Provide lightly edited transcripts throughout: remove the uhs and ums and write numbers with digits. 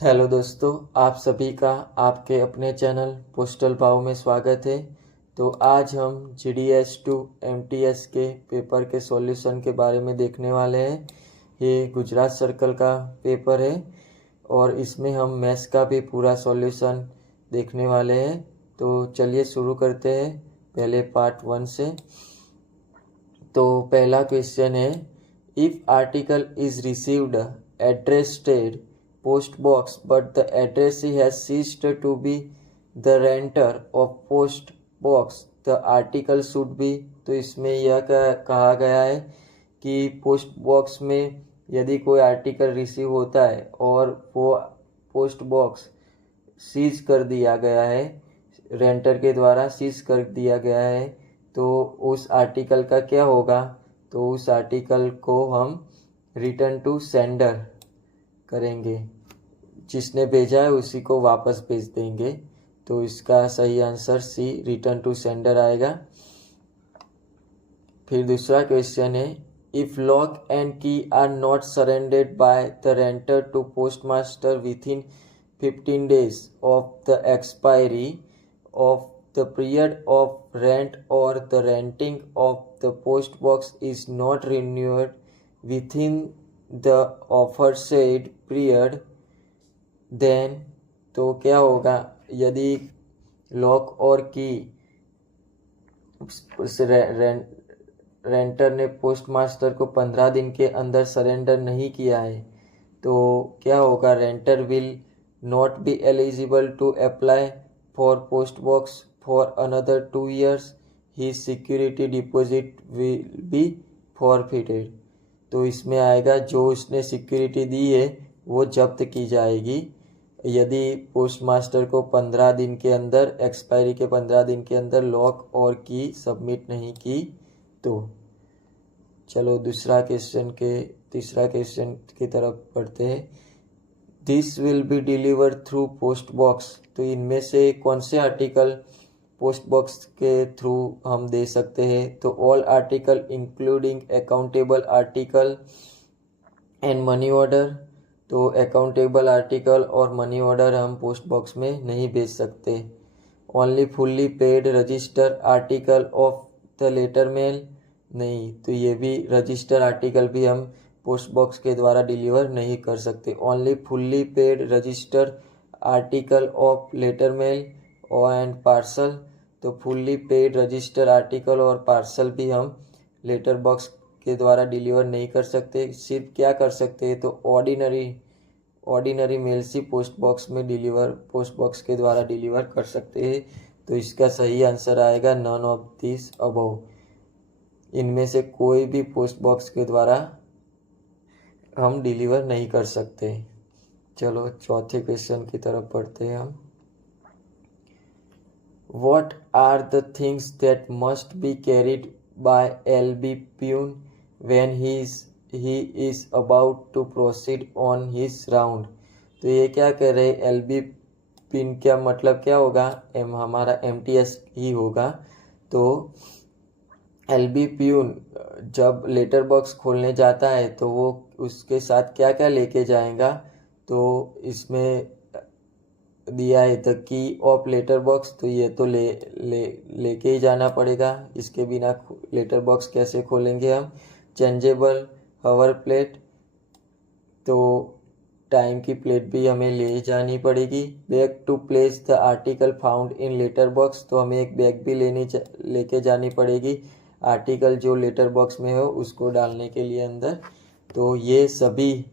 Hello दोस्तों, आप सभी का आपके अपने चैनल पोस्टल भाव में स्वागत है। तो आज हम GDS टू MTS के पेपर के सॉल्यूशन के बारे में देखने वाले हैं। ये गुजरात सर्कल का पेपर है और इसमें हम मैथ्स का भी पूरा सॉल्यूशन देखने वाले हैं। तो चलिए शुरू करते हैं पहले पार्ट 1 से। तो पहला क्वेश्चन है, if article is received addressed post box but the addressee has ceased to be the renter of post box the article should be. तो इसमें यह कहा गया है कि पोस्ट बॉक्स में यदि कोई आर्टिकल रिसीव होता है और वो पोस्ट बॉक्स सीज कर दिया गया है, रेंटर के द्वारा सीज कर दिया गया है, तो उस आर्टिकल का क्या होगा। तो उस आर्टिकल को हम रिटर्न टू सेंडर करेंगे, जिसने भेजा है उसी को वापस भेज देंगे। तो इसका सही answer C, return to sender आएगा। फिर दूसरा क्वेश्चन है, if lock and key are not surrendered by the renter to postmaster within 15 days of the expiry of the period of rent or the renting of the post box is not renewed within the aforesaid period, then तो क्या होगा यदि lock और की रेंटर ने postmaster को 15 दिन के अंदर सरेंडर नहीं किया है, तो क्या होगा। रेंटर will not be eligible to apply for post box for another 2 years. His security deposit will be forfeited. तो इसमें आएगा जो उसने सिक्योरिटी दी है वो जब्त की जाएगी यदि पोस्टमास्टर को 15 दिन के अंदर, एक्सपायरी के 15 दिन के अंदर लॉक और की सबमिट नहीं की। तो चलो तीसरा क्वेश्चन की तरफ बढ़ते हैं। This will be deliver through post box. तो इनमें से कौन से आर्टिकल पोस्ट बॉक्स के थ्रू हम दे सकते हैं। तो all article including accountable article and money order. तो अकाउंटेबल आर्टिकल और मनी ऑर्डर हम पोस्ट बॉक्स में नहीं भेज सकते। Only fully paid register article of the letter mail, नहीं, तो ये भी रजिस्टर आर्टिकल भी हम पोस्ट बॉक्स के द्वारा डिलीवर नहीं कर सकते। Only fully paid register article of letter mail and parcel. तो फुल्ली पेड रजिस्टर आर्टिकल और पार्सल भी हम लेटर बॉक्स के द्वारा डिलीवर नहीं कर सकते। सिर्फ क्या कर सकते हैं, तो ऑर्डिनरी मेल सी पोस्ट बॉक्स के द्वारा डिलीवर कर सकते हैं। तो इसका सही आंसर आएगा नन ऑफ दिस अबव। इनमें से कोई भी पोस्ट बॉक्स के द्वारा हम डिलीवर नहीं कर सकते। चलो चौथे क्वेश्चन की तरफ बढ़ते हैं हम। What are the things that must be carried by LB Pune when he is about to proceed on his round। तो ये क्या कह रहे हैं, LB पिन क्या मतलब क्या होगा, हमारा MTS ही होगा। तो LB प्यून जब लेटर बॉक्स खोलने जाता है तो वो उसके साथ क्या क्या लेके जाएगा। तो इसमें दिया है the key of letter box. तो ये तो लेके ही जाना पड़ेगा, इसके बिना लेटर बॉक्स कैसे खोलेंगे हम। चेंजेबल हवर प्लेट, तो टाइम की प्लेट भी हमें ले जानी पड़ेगी। Bag to place the article found in letter box, तो हमें एक बैग भी लेके जानी पड़ेगी आर्टिकल जो लेटर बॉक्स में हो उसको डालने के लिए अंदर। तो ये सभी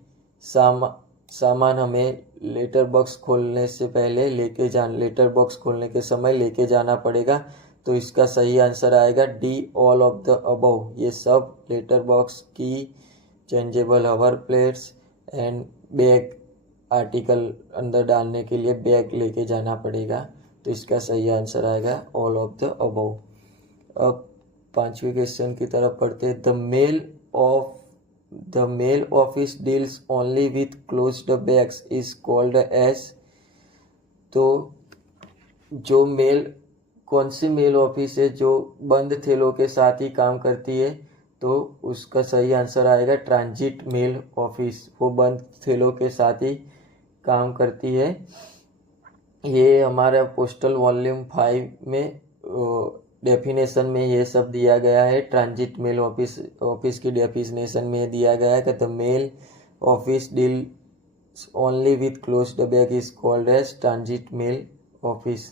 सामान हमें लेटर बॉक्स खोलने से पहले लेटर बॉक्स खोलने के समय लेके जाना पड़ेगा। तो इसका सही आंसर आएगा D, all of the above. ये सब लेटर बॉक्स की, changeable hover plates and bag, article अंदर डालने के लिए बैग लेके जाना पड़ेगा। तो इसका सही आंसर आएगा ऑल ऑफ द अबव। अब पांचवें क्वेश्चन की तरफ पढ़ते हैं। The mail office deals only with closed bags is called as. तो जो कौन सी मेल ऑफिस है जो बंद थैलों के साथ ही काम करती है, तो उसका सही आंसर आएगा ट्रांजिट मेल ऑफिस। वो बंद थैलों के साथ ही काम करती है। ये हमारा पोस्टल वॉल्यूम 5 में डेफिनेशन में ये सब दिया गया है। ट्रांजिट मेल ऑफिस की डेफिनेशन में दिया गया है कि the mail office deals only with closed bag is called as transit mail office.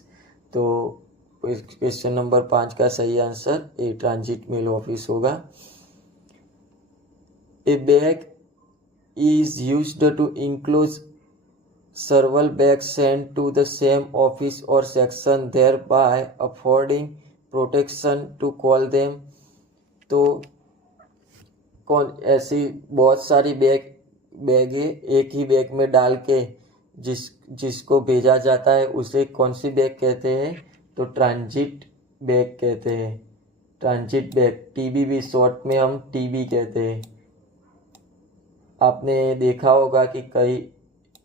तो क्वेश्चन नंबर 5 का सही answer A transit mail office होगा। A bag is used to enclose several bags sent to the same office or section, thereby affording protection to call them। तो कौन ऐसी बहुत सारी बैगे एक ही बैग में डाल के जिसको भेजा जाता है उसे कौन सी बैग कहते हैं? तो ट्रांजिट बैग कहते हैं। ट्रांजिट बैग, टीबी भी शॉर्ट में हम टीबी कहते हैं। आपने देखा होगा कि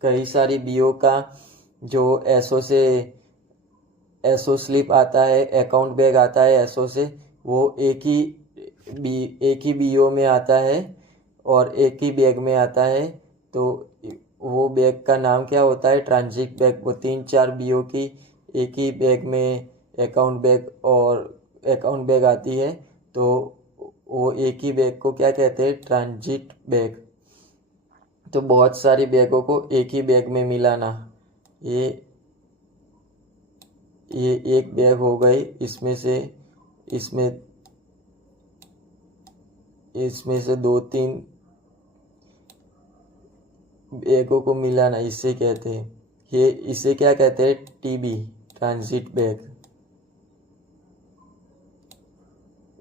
कई सारी बीओ का जो एसओ स्लिप आता है, अकाउंट बैग आता है एसओ से, वो एक ही बीओ में आता है और एक ही बैग में आता है। तो वो बैग का नाम क्या होता है? Transit bag. वो 3-4 बीओ की एक ही बैग में अकाउंट बैग आती है, तो वो एक ही बैग को क्या कहते हैं? Transit bag. तो बहुत सारी बैगों को एक ही बैग में मिलाना, ये एक बैग हो गई। इसमें से 2-3 बैगों को मिलाना, इसे कहते हैं इसे क्या कहते हैं? TB, transit bag.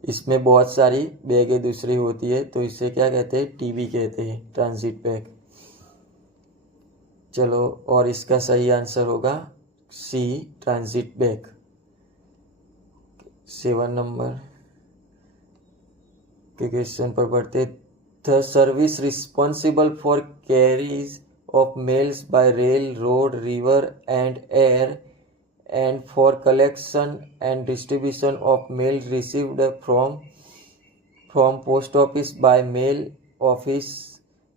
इसमें बहुत सारी बैगें दूसरी होती है, तो इसे क्या कहते हैं? टीबी कहते हैं, ट्रांजिट बैग। चलो, और इसका सही आंसर होगा सी, ट्रांजिट बैग। 7 नंबर के क्वेश्चन पर बढ़ते। The service responsible for carries of males bye rail, road, river and air and for collection and distribution of mail received from post office by mail office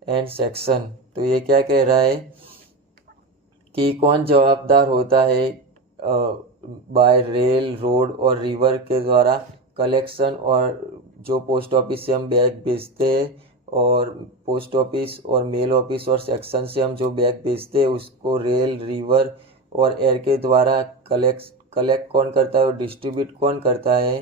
and section। तो ये क्या कह रहा है कि कौन जवाबदार होता है बाय रेल, रोड और रिवर के द्वारा कलेक्शन, और जो पोस्ट ऑफिस से हम बैग भेजते हैं और पोस्ट ऑफिस और मेल ऑफिस और सेक्शन से हम जो बैग भेजते हैं उसको रेल, रिवर और एयर के द्वारा कलेक्ट कौन करता है और डिस्ट्रीब्यूट कौन करता है?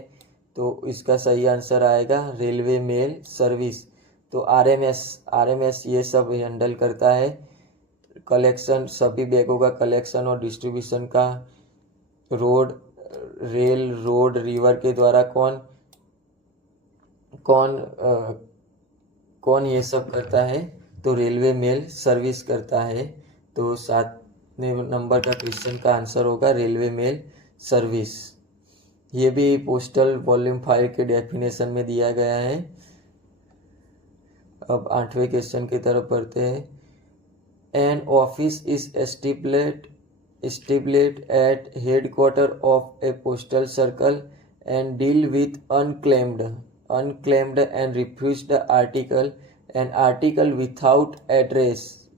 तो इसका सही आंसर आएगा रेलवे मेल सर्विस। तो आरएमएस ये सब हैंडल करता है कलेक्शन, सभी बैगों का कलेक्शन और डिस्ट्रीब्यूशन का। रेल, रोड, रिवर के द्वारा कौन ये सब करता है? तो रेलवे मेल सर्विस करता है। तो 7 नंबर का क्वेश्चन का आंसर होगा रेलवे मेल सर्विस। ये भी पोस्टल वॉल्यूम 5 के डेफिनेशन में दिया गया है। अब 8वें क्वेश्चन की तरफ बढ़ते हैं। An office is established at headquarter of a postal circle and deal with unclaimed and refused article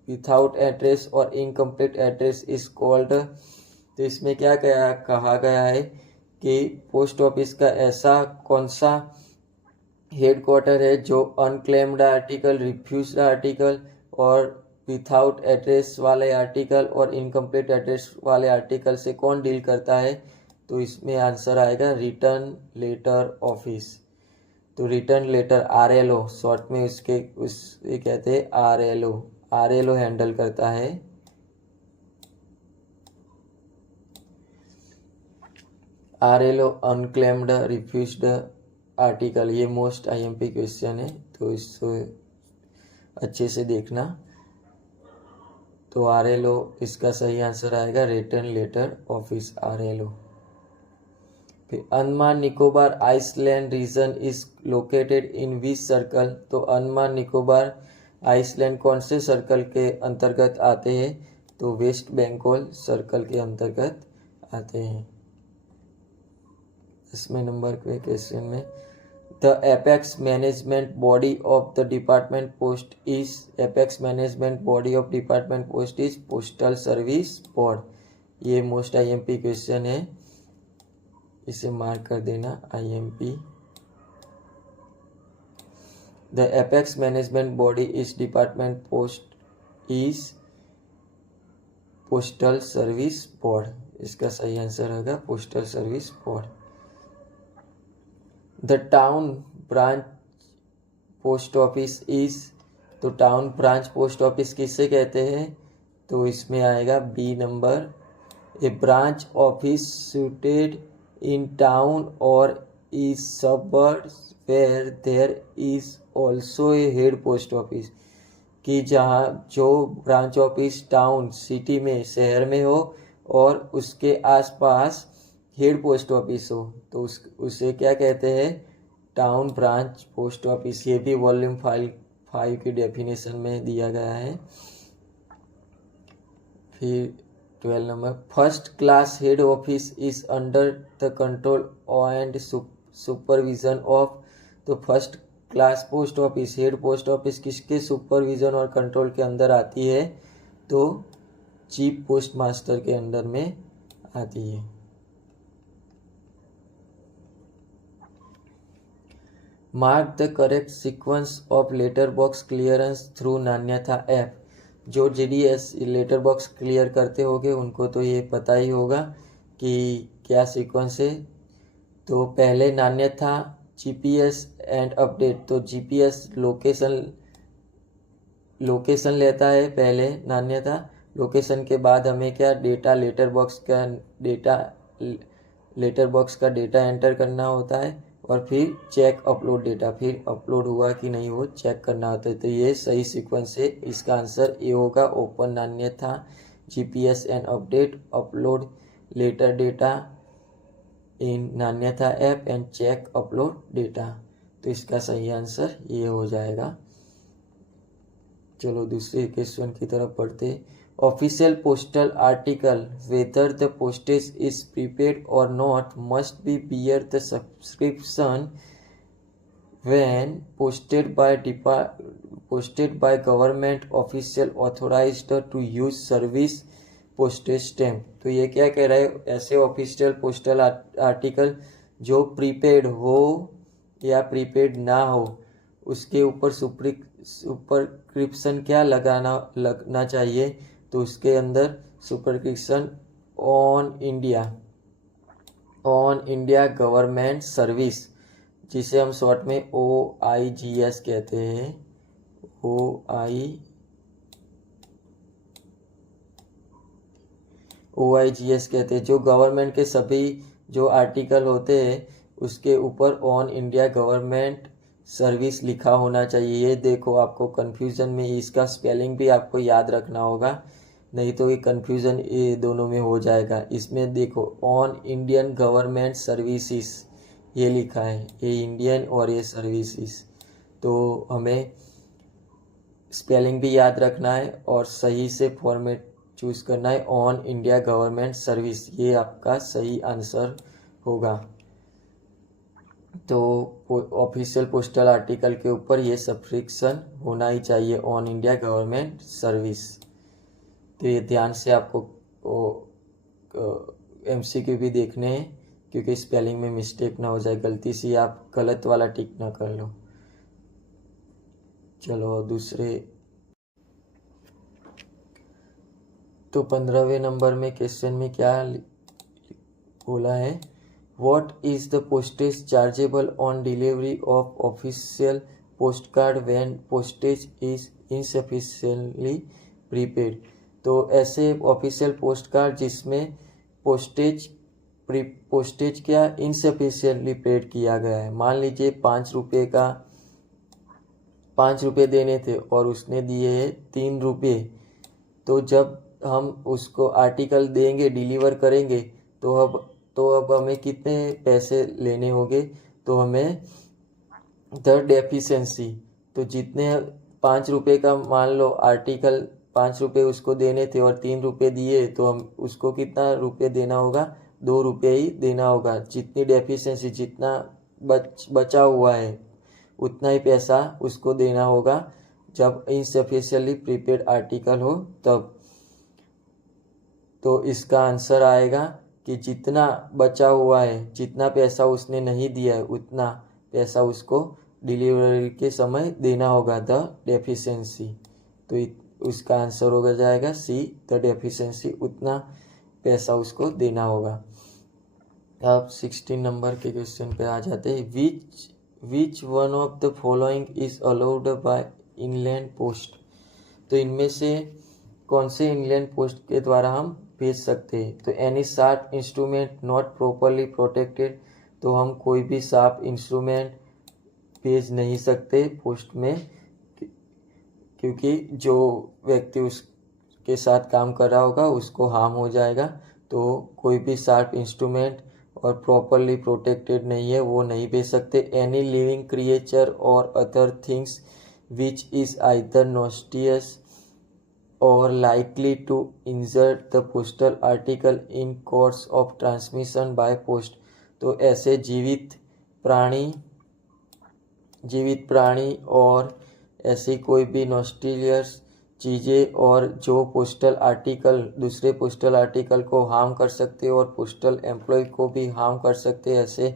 without address or incomplete address is called। तो इसमें क्या कहा गया है कि पोस्ट ऑफिस का ऐसा कौन सा हेडक्वार्टर है जो अनक्लेम्ड आर्टिकल, रिफ्यूज्ड आर्टिकल और विथआउट एड्रेस वाले आर्टिकल और इनकम्प्लीट एड्रेस वाले आर्टिकल से कौन डील करता है? तो इसमें आंसर आएगा रिटर्न लेटर ऑफिस। तो रिटर्न लेटर आरएलओ शॉर्ट में उसे कहते हैं आरएलओ हैंडल करता है। आरएलओ अनक्लेम्ड रिफ्यूज्ड आर्टिकल, ये मोस्ट आईएमपी क्वेश्चन है, तो इसको अच्छे से देखना। तो आरएलओ इसका सही आंसर आएगा रिटर्न लेटर ऑफिस, आरएलओ। फिर Andaman Nicobar island region is located in which circle. तो अंडमान निकोबार आइसलैंड कौन से सर्कल के अंतर्गत आते हैं? तो वेस्ट बंगाल सर्कल के अंतर्गत आते हैं। 10वें नंबर के क्वेश्चन में The apex management body of the department post is postal service board. ये मोस्ट IMP क्वेश्चन है, इसे मार्क कर देना IMP. The apex management body is department post is postal service board. इसका सही आंसर होगा postal service board. The town branch post office is, तो town branch post office किससे कहते हैं, तो इसमें आएगा B number. A branch office situated in town और is suburbs where there is also a head post office, कि जहाँ जो ब्रांच ऑफिस टाउन सिटी में शहर में हो और उसके आसपास हेड पोस्ट ऑफिस हो, तो उसे क्या कहते हैं, टाउन ब्रांच पोस्ट ऑफिस. ये भी वॉल्यूम 5 की डेफिनेशन में दिया गया है. फिर 12 number, first class head office is under the control and supervision of. तो first class post office, head post office किसके सुपरविजन और कंट्रोल के अंदर आती है, तो चीफ पोस्ट मास्टर के अंडर में आती है. Mark the correct sequence of letter box clearance through Nanyatha app. जो GDS लेटर बॉक्स क्लियर करते होंगे उनको तो ये पता ही होगा कि क्या सीक्वेंस है. तो पहले नान्यथा GPS एंड अपडेट. तो GPS लोकेशन लेता है पहले नान्यथा. लोकेशन के बाद हमें क्या डेटा लेटर बॉक्स का डेटा एंटर करना होता है और फिर चेक अपलोड डेटा, फिर अपलोड हुआ कि नहीं वो चेक करना होता है. तो ये सही सीक्वेंस है. इसका आंसर ए होगा. Open Nanyatha GPS and update, upload letter data in Nanyatha app and check upload data. तो इसका सही आंसर ये हो जाएगा. चलो दूसरे क्वेश्चन की तरफ बढ़ते. Official postal article whether the postage is prepaid और not must be bear the subscription when posted by government official authorised to use service postage stamp. तो ये क्या कह रहा है, ऐसे ऑफिशियल पोस्टल आर्टिकल जो प्रीपेड हो या प्रीपेड ना हो उसके ऊपर सुपरस्क्रिप्शन क्या लगना चाहिए, तो उसके अंदर superscription on India government service, जिसे हम शॉर्ट में OIGS कहते हैं. OIGS कहते हैं. जो गवर्नमेंट के सभी जो आर्टिकल होते हैं उसके ऊपर ऑन इंडिया गवर्नमेंट सर्विस लिखा होना चाहिए. ये देखो आपको कन्फ्यूज़न में इसका स्पेलिंग भी आपको याद रखना होगा, नहीं तो ये कन्फ्यूज़न ये दोनों में हो जाएगा. इसमें देखो ऑन इंडियन गवर्नमेंट सर्विसेज ये लिखा है, ये इंडियन और ये सर्विसेज. तो हमें स्पेलिंग भी याद रखना है और सही से फॉर्मेट चूज़ करना है. ऑन इंडिया गवर्नमेंट सर्विस ये आपका सही आंसर होगा. तो ऑफिशियल पोस्टल आर्टिकल के ऊपर ये सब्सक्रिप्शन होना ही चाहिए, ऑन इंडिया गवर्नमेंट सर्विस. तो ये ध्यान से आपको MCQ भी देखने हैं क्योंकि स्पेलिंग में मिस्टेक ना हो जाए, गलती से आप गलत वाला टिक ना कर लो. चलो दूसरे. तो 15वें नंबर में क्वेश्चन में क्या बोला है, What is the postage chargeable on delivery of official postcard when postage is insufficiently prepaid. तो ऐसे ऑफिशियल पोस्ट कार्ड जिसमें पोस्टेज क्या इनसफिशिएंटली पेड किया गया है. मान लीजिए 5 रुपये देने थे और उसने दिए 3 रुपये. तो जब हम उसको आर्टिकल देंगे, डिलीवर करेंगे, तो अब हमें कितने पैसे लेने होंगे, तो हमें द डेफिशिएंसी. तो जितने 5 रुपये का मान लो आर्टिकल 5 रुपये उसको देने थे और 3 रुपये दिए, तो हम उसको कितना रुपये देना होगा, 2 रुपये ही देना होगा. जितनी डेफिशिएंसी जितना बचा हुआ है उतना ही पैसा उसको देना होगा जब इनसफिशिएंटली प्रीपेड आर्टिकल हो तब। तो इसका आंसर आएगा कि जितना बचा हुआ है, जितना पैसा उसने नहीं दिया है उतना पैसा उसको डिलीवरी के समय देना होगा, द डेफिशिएंसी। तो उसका आंसर होगा जाएगा सी, द डेफिशिएंसी, उतना पैसा उसको देना होगा। अब 16 नंबर के क्वेश्चन पे आ जाते हैं। विच one of the following is allowed by inland post. तो इनमें से कौन से इनलैंड पोस्ट के द्वारा हम भेज सकते हैं। तो any sharp instrument not properly protected, तो हम कोई भी शार्प इंस्ट्रूमेंट भेज नहीं सकते पोस्ट में, क्योंकि जो व्यक्ति उसके साथ काम कर रहा होगा उसको हार्म हो जाएगा। तो कोई भी शार्प इंस्ट्रूमेंट और प्रॉपरली प्रोटेक्टेड नहीं है वो नहीं भेज सकते। Any living creature or other things which is either noxious or likely to injure the postal article in course of transmission by post। तो ऐसे जीवित प्राणी और ऐसी कोई भी नॉस्टिलियस चीज़ें और जो पोस्टल आर्टिकल दूसरे पोस्टल आर्टिकल को हार्म कर सकते और पोस्टल एम्प्लॉय को भी हार्म कर सकते, ऐसे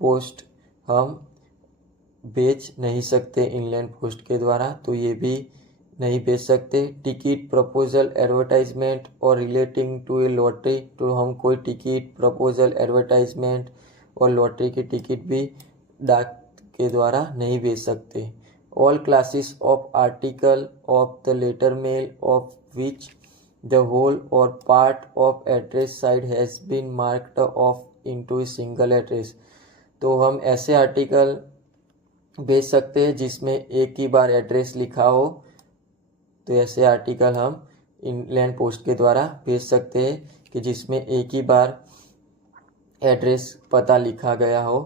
पोस्ट हम भेज नहीं सकते इनलैंड पोस्ट के द्वारा। तो ये भी नहीं भेज सकते। Ticket proposal advertisement or relating to a lottery, तो हम कोई टिकट प्रपोजल एडवर्टाइजमेंट और लॉटरी की टिकट भी डाक के द्वारा नहीं भेज सकते। All classes of article of the letter mail of which the whole or part of address side has been marked off into a single address. तो हम ऐसे आर्टिकल भेज सकते हैं जिसमें एक ही बार एड्रेस लिखा हो, तो ऐसे आर्टिकल हम इनलैंड पोस्ट के द्वारा भेज सकते हैं कि जिसमें एक ही बार एड्रेस पता लिखा गया हो।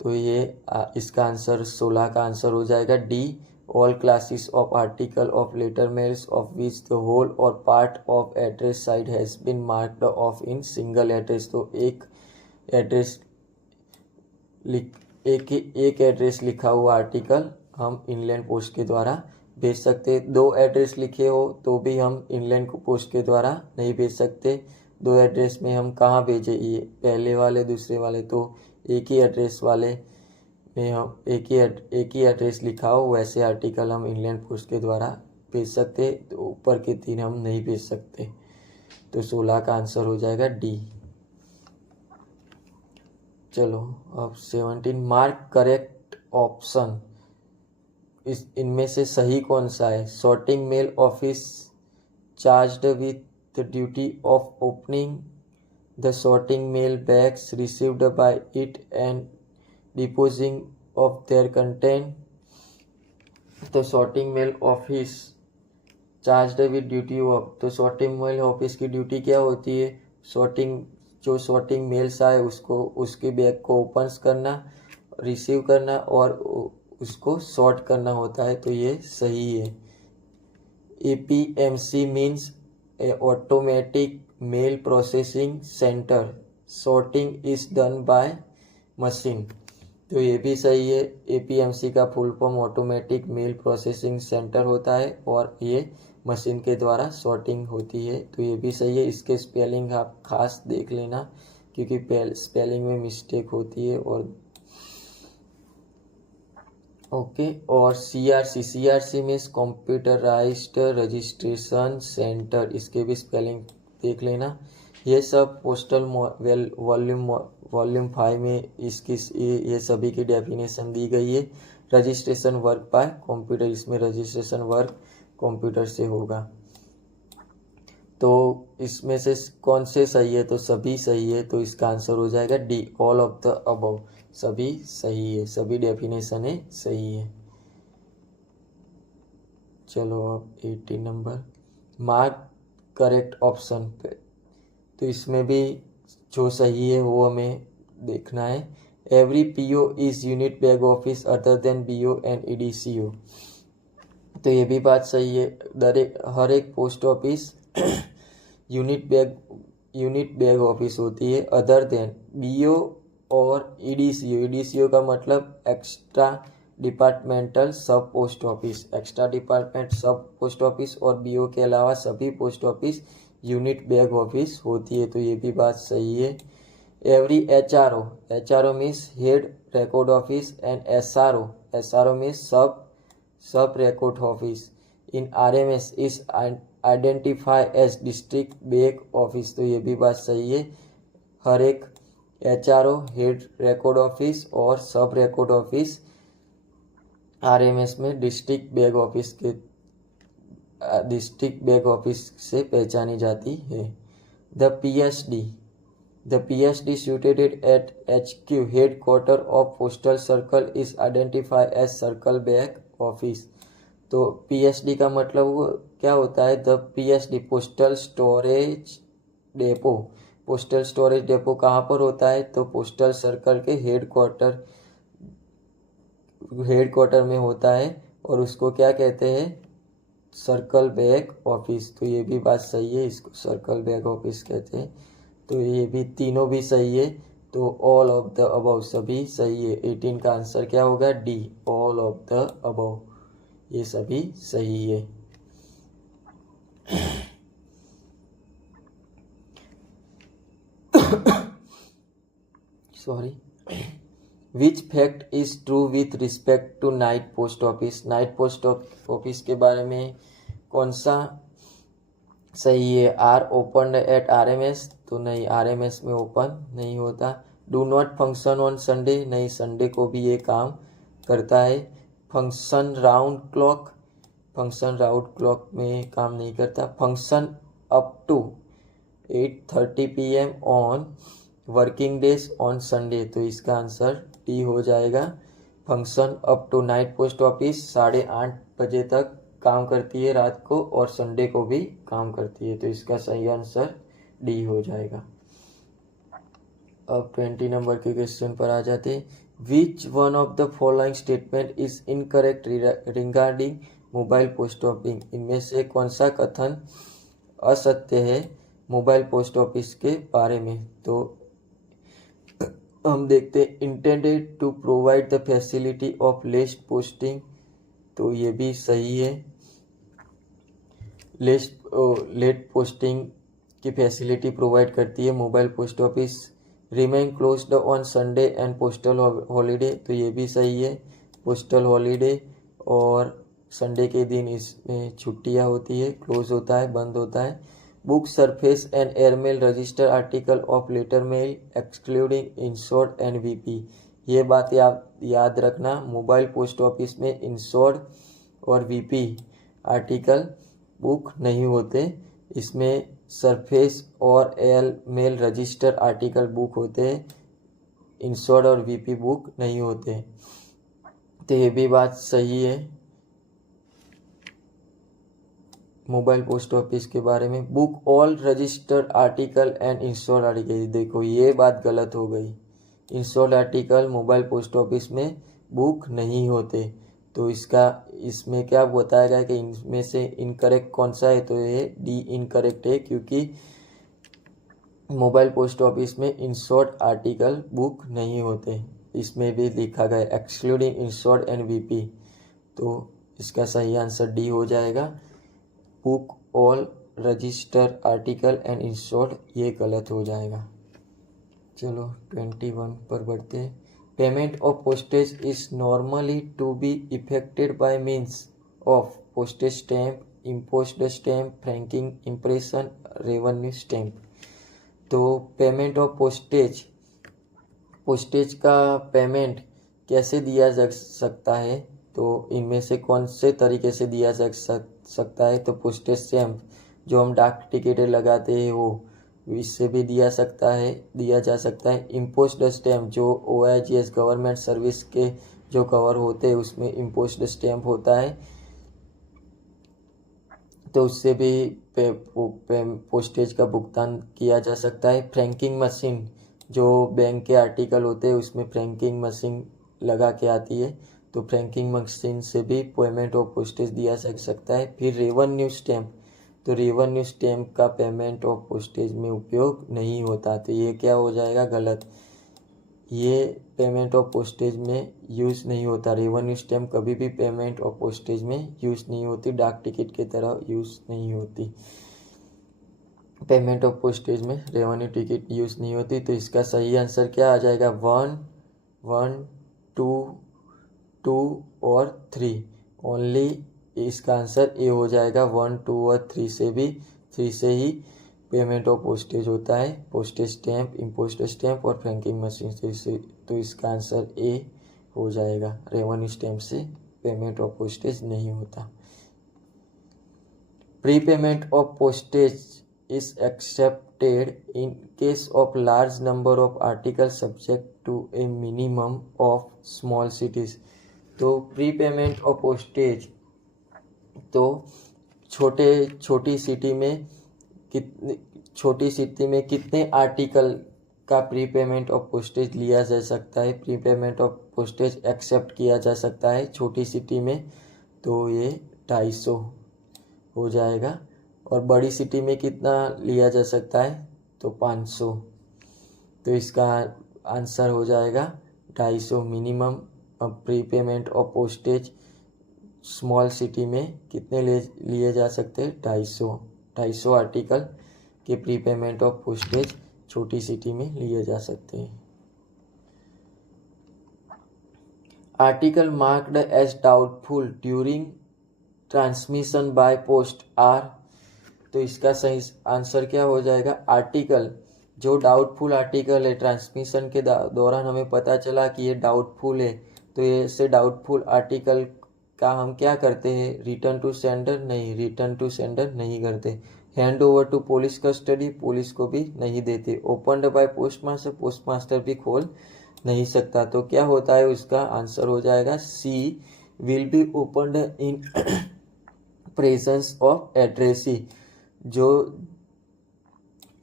तो ये इसका आंसर 16 का आंसर हो जाएगा D. All classes of article of letter mails of which the whole or part of address side has been marked off in single address. तो एक एड्रेस लिखा हुआ आर्टिकल हम इनलैंड पोस्ट के द्वारा भेज सकते। 2 एड्रेस लिखे हो तो भी हम इनलैंड पोस्ट के द्वारा नहीं भेज सकते। 2 एड्रेस में हम कहाँ भेजे, ये पहले वाले दूसरे वाले, तो एक ही एड्रेस वाले में हम एक ही एड्रेस लिखा हो वैसे आर्टिकल हम इनलैंड पोस्ट के द्वारा भेज सकते। तो ऊपर के 3 हम नहीं भेज सकते। तो 16 का आंसर हो जाएगा डी। चलो अब 17, मार्क करेक्ट ऑप्शन। इनमें से सही कौन सा है। Sorting mail office charged with the duty of opening the sorting mail bags received by it and disposing of their content. तो sorting mail office charged with duty of, तो sorting mail office की duty क्या होती है, जो sorting mails आए उसको उसके बैग को ओपन करना, रिसीव करना और उसको सॉर्ट करना होता है। तो ये सही है। APMC means automatic mail processing centre, sorting is done by machine. तो ये भी सही है। APMC का full form automatic mail processing centre होता है और ये मशीन के द्वारा सॉर्टिंग होती है। तो ये भी सही है। इसके स्पेलिंग आप खास देख लेना क्योंकि स्पेलिंग में मिस्टेक होती है। और ओके और CRC means computerised registration centre, इसके भी स्पेलिंग देख लेना। ये सब पोस्टल वॉल्यूम 5 में ये सभी की डेफिनेशन दी गई है। रजिस्ट्रेशन वर्क बाय कंप्यूटर, इसमें रजिस्ट्रेशन वर्क कंप्यूटर से होगा। तो इसमें से कौन से सही है, तो सभी सही है। तो इसका आंसर हो जाएगा D, all of the above, सभी सही है, सभी डेफिनेशन है सही है। चलो अब 18 नंबर, मार्क करेक्ट ऑप्शन पे। तो इसमें भी जो सही है वो हमें देखना है। Every PO is unit bag office other than BO and EDCO। तो ये भी बात सही है। हर एक post office unit bag office होती है अदर देन BO और ईडीसीओ, ईडीसीओ का मतलब extra departmental sub post office, extra department sub post office और बीओ के अलावा सभी post office unit bag office होती है, तो ये भी बात सही है। Every HRO, HRO means head record office and SRO, SRO means sub record office in RMS is identify as district bag office, तो ये भी बात सही है। हर एक एचआरओ, हेड रिकॉर्ड ऑफिस और सब रिकॉर्ड ऑफिस आरएमएस में डिस्ट्रिक्ट बैग ऑफिस से पहचानी जाती है। The PhD situated at HQ headquarter of postal circle is identified as circle bag office, तो पीएचडी का मतलब क्या होता है? The PhD postal storage depot, postal storage depot कहाँ पर होता है? तो पोस्टल सर्कल के हेडक्वार्टर में होता है और उसको क्या कहते हैं? सर्कल बैग ऑफिस, तो ये भी बात सही है, इसको सर्कल बैग ऑफिस कहते हैं। तो ये भी तीनों भी सही है, तो ऑल ऑफ द अबव सभी सही है। 18 का आंसर क्या होगा? D, all of the above, ये सभी सही है। Sorry, which fact is true with respect to night post office, night post office के बारे में कौन सा सही है? आर ओपन एट आरएमएस, तो नहीं, आरएमएस में ओपन नहीं होता। Do not function on Sunday, नहीं, संडे को भी ये काम करता है। फंक्शन राउंड क्लॉक में काम नहीं करता। Function up to 8:30 PM on working days on Sunday, तो इसका आंसर डी हो जाएगा। Function up to night post office 8:30 बजे तक काम करती है रात को और संडे को भी काम करती है, तो इसका सही आंसर डी हो जाएगा। अब 20 नंबर के क्वेश्चन पर आ जाते हैं। विच one of the following statement is incorrect regarding mobile post office, इनमें से कौन सा कथन असत्य है मोबाइल पोस्ट ऑफिस के बारे में? तो हम देखते हैं, intended to provide the facility of late तो ये भी सही है। लेट पोस्टिंग की फैसिलिटी प्रोवाइड करती है mobile post office. Remain closed on Sunday and postal holiday, तो ये भी सही है। पोस्टल हॉलीडे और संडे के दिन इसमें छुट्टियां होती है, क्लोज होता है, बंद होता है। Book surface and airmail register article of letter mail excluding insured and VP, ये बात याद रखना, मोबाइल पोस्ट ऑफिस में इंश्योर्ड और वीपी आर्टिकल बुक नहीं होते, इसमें सरफेस और एयरमेल रजिस्टर आर्टिकल बुक होते हैं, इंश्योर्ड और वीपी बुक नहीं होते, तो ये भी बात सही है मोबाइल पोस्ट ऑफिस के बारे में। Book all registered article and insured article, देखो ये बात गलत हो गई, insured article mobile post office में बुक नहीं होते, तो इसमें क्या बताया गया कि इनमें से इनकरेक्ट कौन सा है? तो ये डी इनकरेक्ट है, क्योंकि मोबाइल पोस्ट ऑफिस में इंश्योर्ड आर्टिकल बुक नहीं होते, इसमें भी लिखा गया एक्सक्लूडिंग इंश्योर्ड एंड वीपी, तो इसका सही आंसर डी हो जाएगा। Book all register article and insured ये गलत हो जाएगा। चलो 21 पर बढ़ते हैं। Payment of postage is normally to be effected by means of postage stamp, impressed stamp, franking impression, revenue stamp, तो पेमेंट ऑफ पोस्टेज का पेमेंट कैसे दिया जा सकता है? तो इनमें से कौन से तरीके से दिया जा सकता है? तो पोस्टेज स्टैम्प जो हम डाक टिकट लगाते हैं वो, इससे भी दिया जा सकता है। इम्पोस्ड स्टैम्प जो OIGS गवर्नमेंट सर्विस के जो कवर होते हैं उसमें इम्पोस्ड स्टैम्प होता है, तो उससे भी पोस्टेज का भुगतान किया जा सकता है। फ्रैंकिंग मशीन जो बैंक के आर्टिकल होते हैं उसमें फ्रैंकिंग मशीन लगा के आती है, तो फ्रैंकिंग मशीन से भी पेमेंट ऑफ पोस्टेज दिया जा सकता है। फिर रेवेन्यू स्टैम्प, तो रेवेन्यू स्टैम्प का पेमेंट ऑफ पोस्टेज में उपयोग नहीं होता, तो ये क्या हो जाएगा? गलत। ये पेमेंट ऑफ पोस्टेज में यूज़ नहीं होता। रेवेन्यू स्टैम्प कभी भी पेमेंट ऑफ पोस्टेज में यूज़ नहीं होती, डाक टिकट की तरह यूज़ नहीं होती। पेमेंट ऑफ पोस्टेज में रेवेन्यू टिकट यूज़ नहीं होती। तो इसका सही आंसर क्या आ जाएगा? 1, 1, 2, 2 और 3। ओनली इसका आंसर ए हो जाएगा। 1, 2 और 3 से भी 3 से ही पेमेंट ऑफ पोस्टेज होता है। पोस्टेज स्टैम्प, इम्पोस्ट स्टैम्प और फ्रैंकिंग मशीन से। तो इसका आंसर ए हो जाएगा। रेवेन्यू स्टैम्प से पेमेंट ऑफ पोस्टेज नहीं होता। Prepayment of postage is accepted in case of large number of article subject to a minimum of small cities. तो प्रीपेमेंट ऑफ पोस्टेज तो छोटी सिटी में कितने आर्टिकल का प्रीपेमेंट ऑफ पोस्टेज लिया जा सकता है, प्रीपेमेंट ऑफ पोस्टेज एक्सेप्ट किया जा सकता है छोटी सिटी में? तो ये 250 हो जाएगा। और बड़ी सिटी में कितना लिया जा सकता है? तो 500। तो इसका आंसर हो जाएगा 250। Minimum prepayment of postage small city में कितने लिए जा सकते हैं? 250 आर्टिकल के प्रीपेमेंट ऑफ पोस्टेज छोटी सिटी में लिए जा सकते हैं। Article marked as doubtful during transmission by post R. तो इसका सही आंसर क्या हो जाएगा? आर्टिकल जो डाउटफुल आर्टिकल है, ट्रांसमिशन के दौरान हमें पता चला कि ये डाउटफुल है, तो ऐसे डाउटफुल आर्टिकल का हम क्या करते हैं? रिटर्न टू सेंडर नहीं करते। Hand over to police custody, police को भी नहीं देते। ओपनड बाय पोस्ट मास्टर भी खोल नहीं सकता। तो क्या होता है? उसका आंसर हो जाएगा C, will be opened in presence of addressee. जो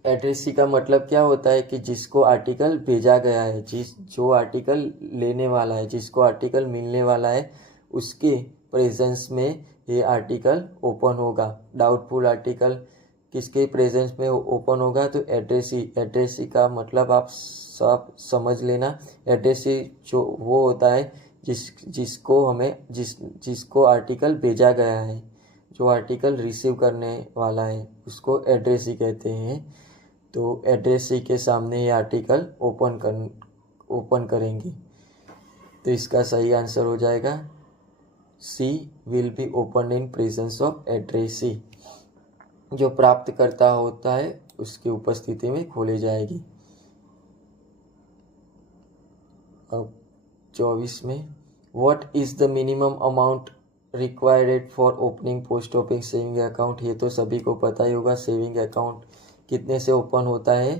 एड्रेसी का मतलब क्या होता है? कि जिसको आर्टिकल भेजा गया है, जो आर्टिकल लेने वाला है, जिसको आर्टिकल मिलने वाला है, उसके प्रेजेंस में ये आर्टिकल ओपन होगा। डाउटफुल आर्टिकल किसके प्रेजेंस में ओपन होगा? तो एड्रेसी का मतलब आप सब समझ लेना। एड्रेसी जो वो होता है जिसको आर्टिकल भेजा गया है, जो आर्टिकल रिसीव करने वाला है, उसको एड्रेसी कहते हैं। तो एड्रेसी के सामने ये आर्टिकल ओपन करेंगे। तो इसका सही आंसर हो जाएगा C, will be open in presence of addressee. जो प्राप्तकर्ता होता है उसकी उपस्थिति में खोली जाएगी। अब 24 में, what is the minimum amount required for opening post office saving account? ये तो सभी को पता ही होगा। सेविंग अकाउंट कितने से ओपन होता है?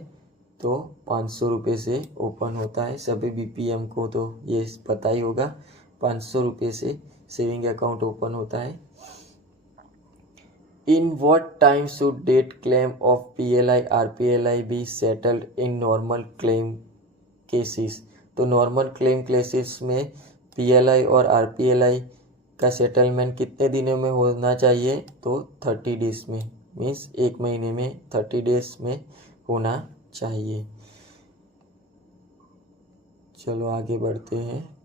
तो 500 रुपये से ओपन होता है। सभी बीपीएम को तो ये पता ही होगा। 500 रुपये से सेविंग अकाउंट ओपन होता है। In what time should date claim of PLI RPLI be settled in normal claim cases? तो नॉर्मल क्लेम केसेस में पीएलआई और आरपीएलआई का सेटलमेंट कितने दिनों में होना चाहिए? तो 30 डेज में, मीन्स 1 महीने में 30 डेज में होना चाहिए। चलो आगे बढ़ते हैं।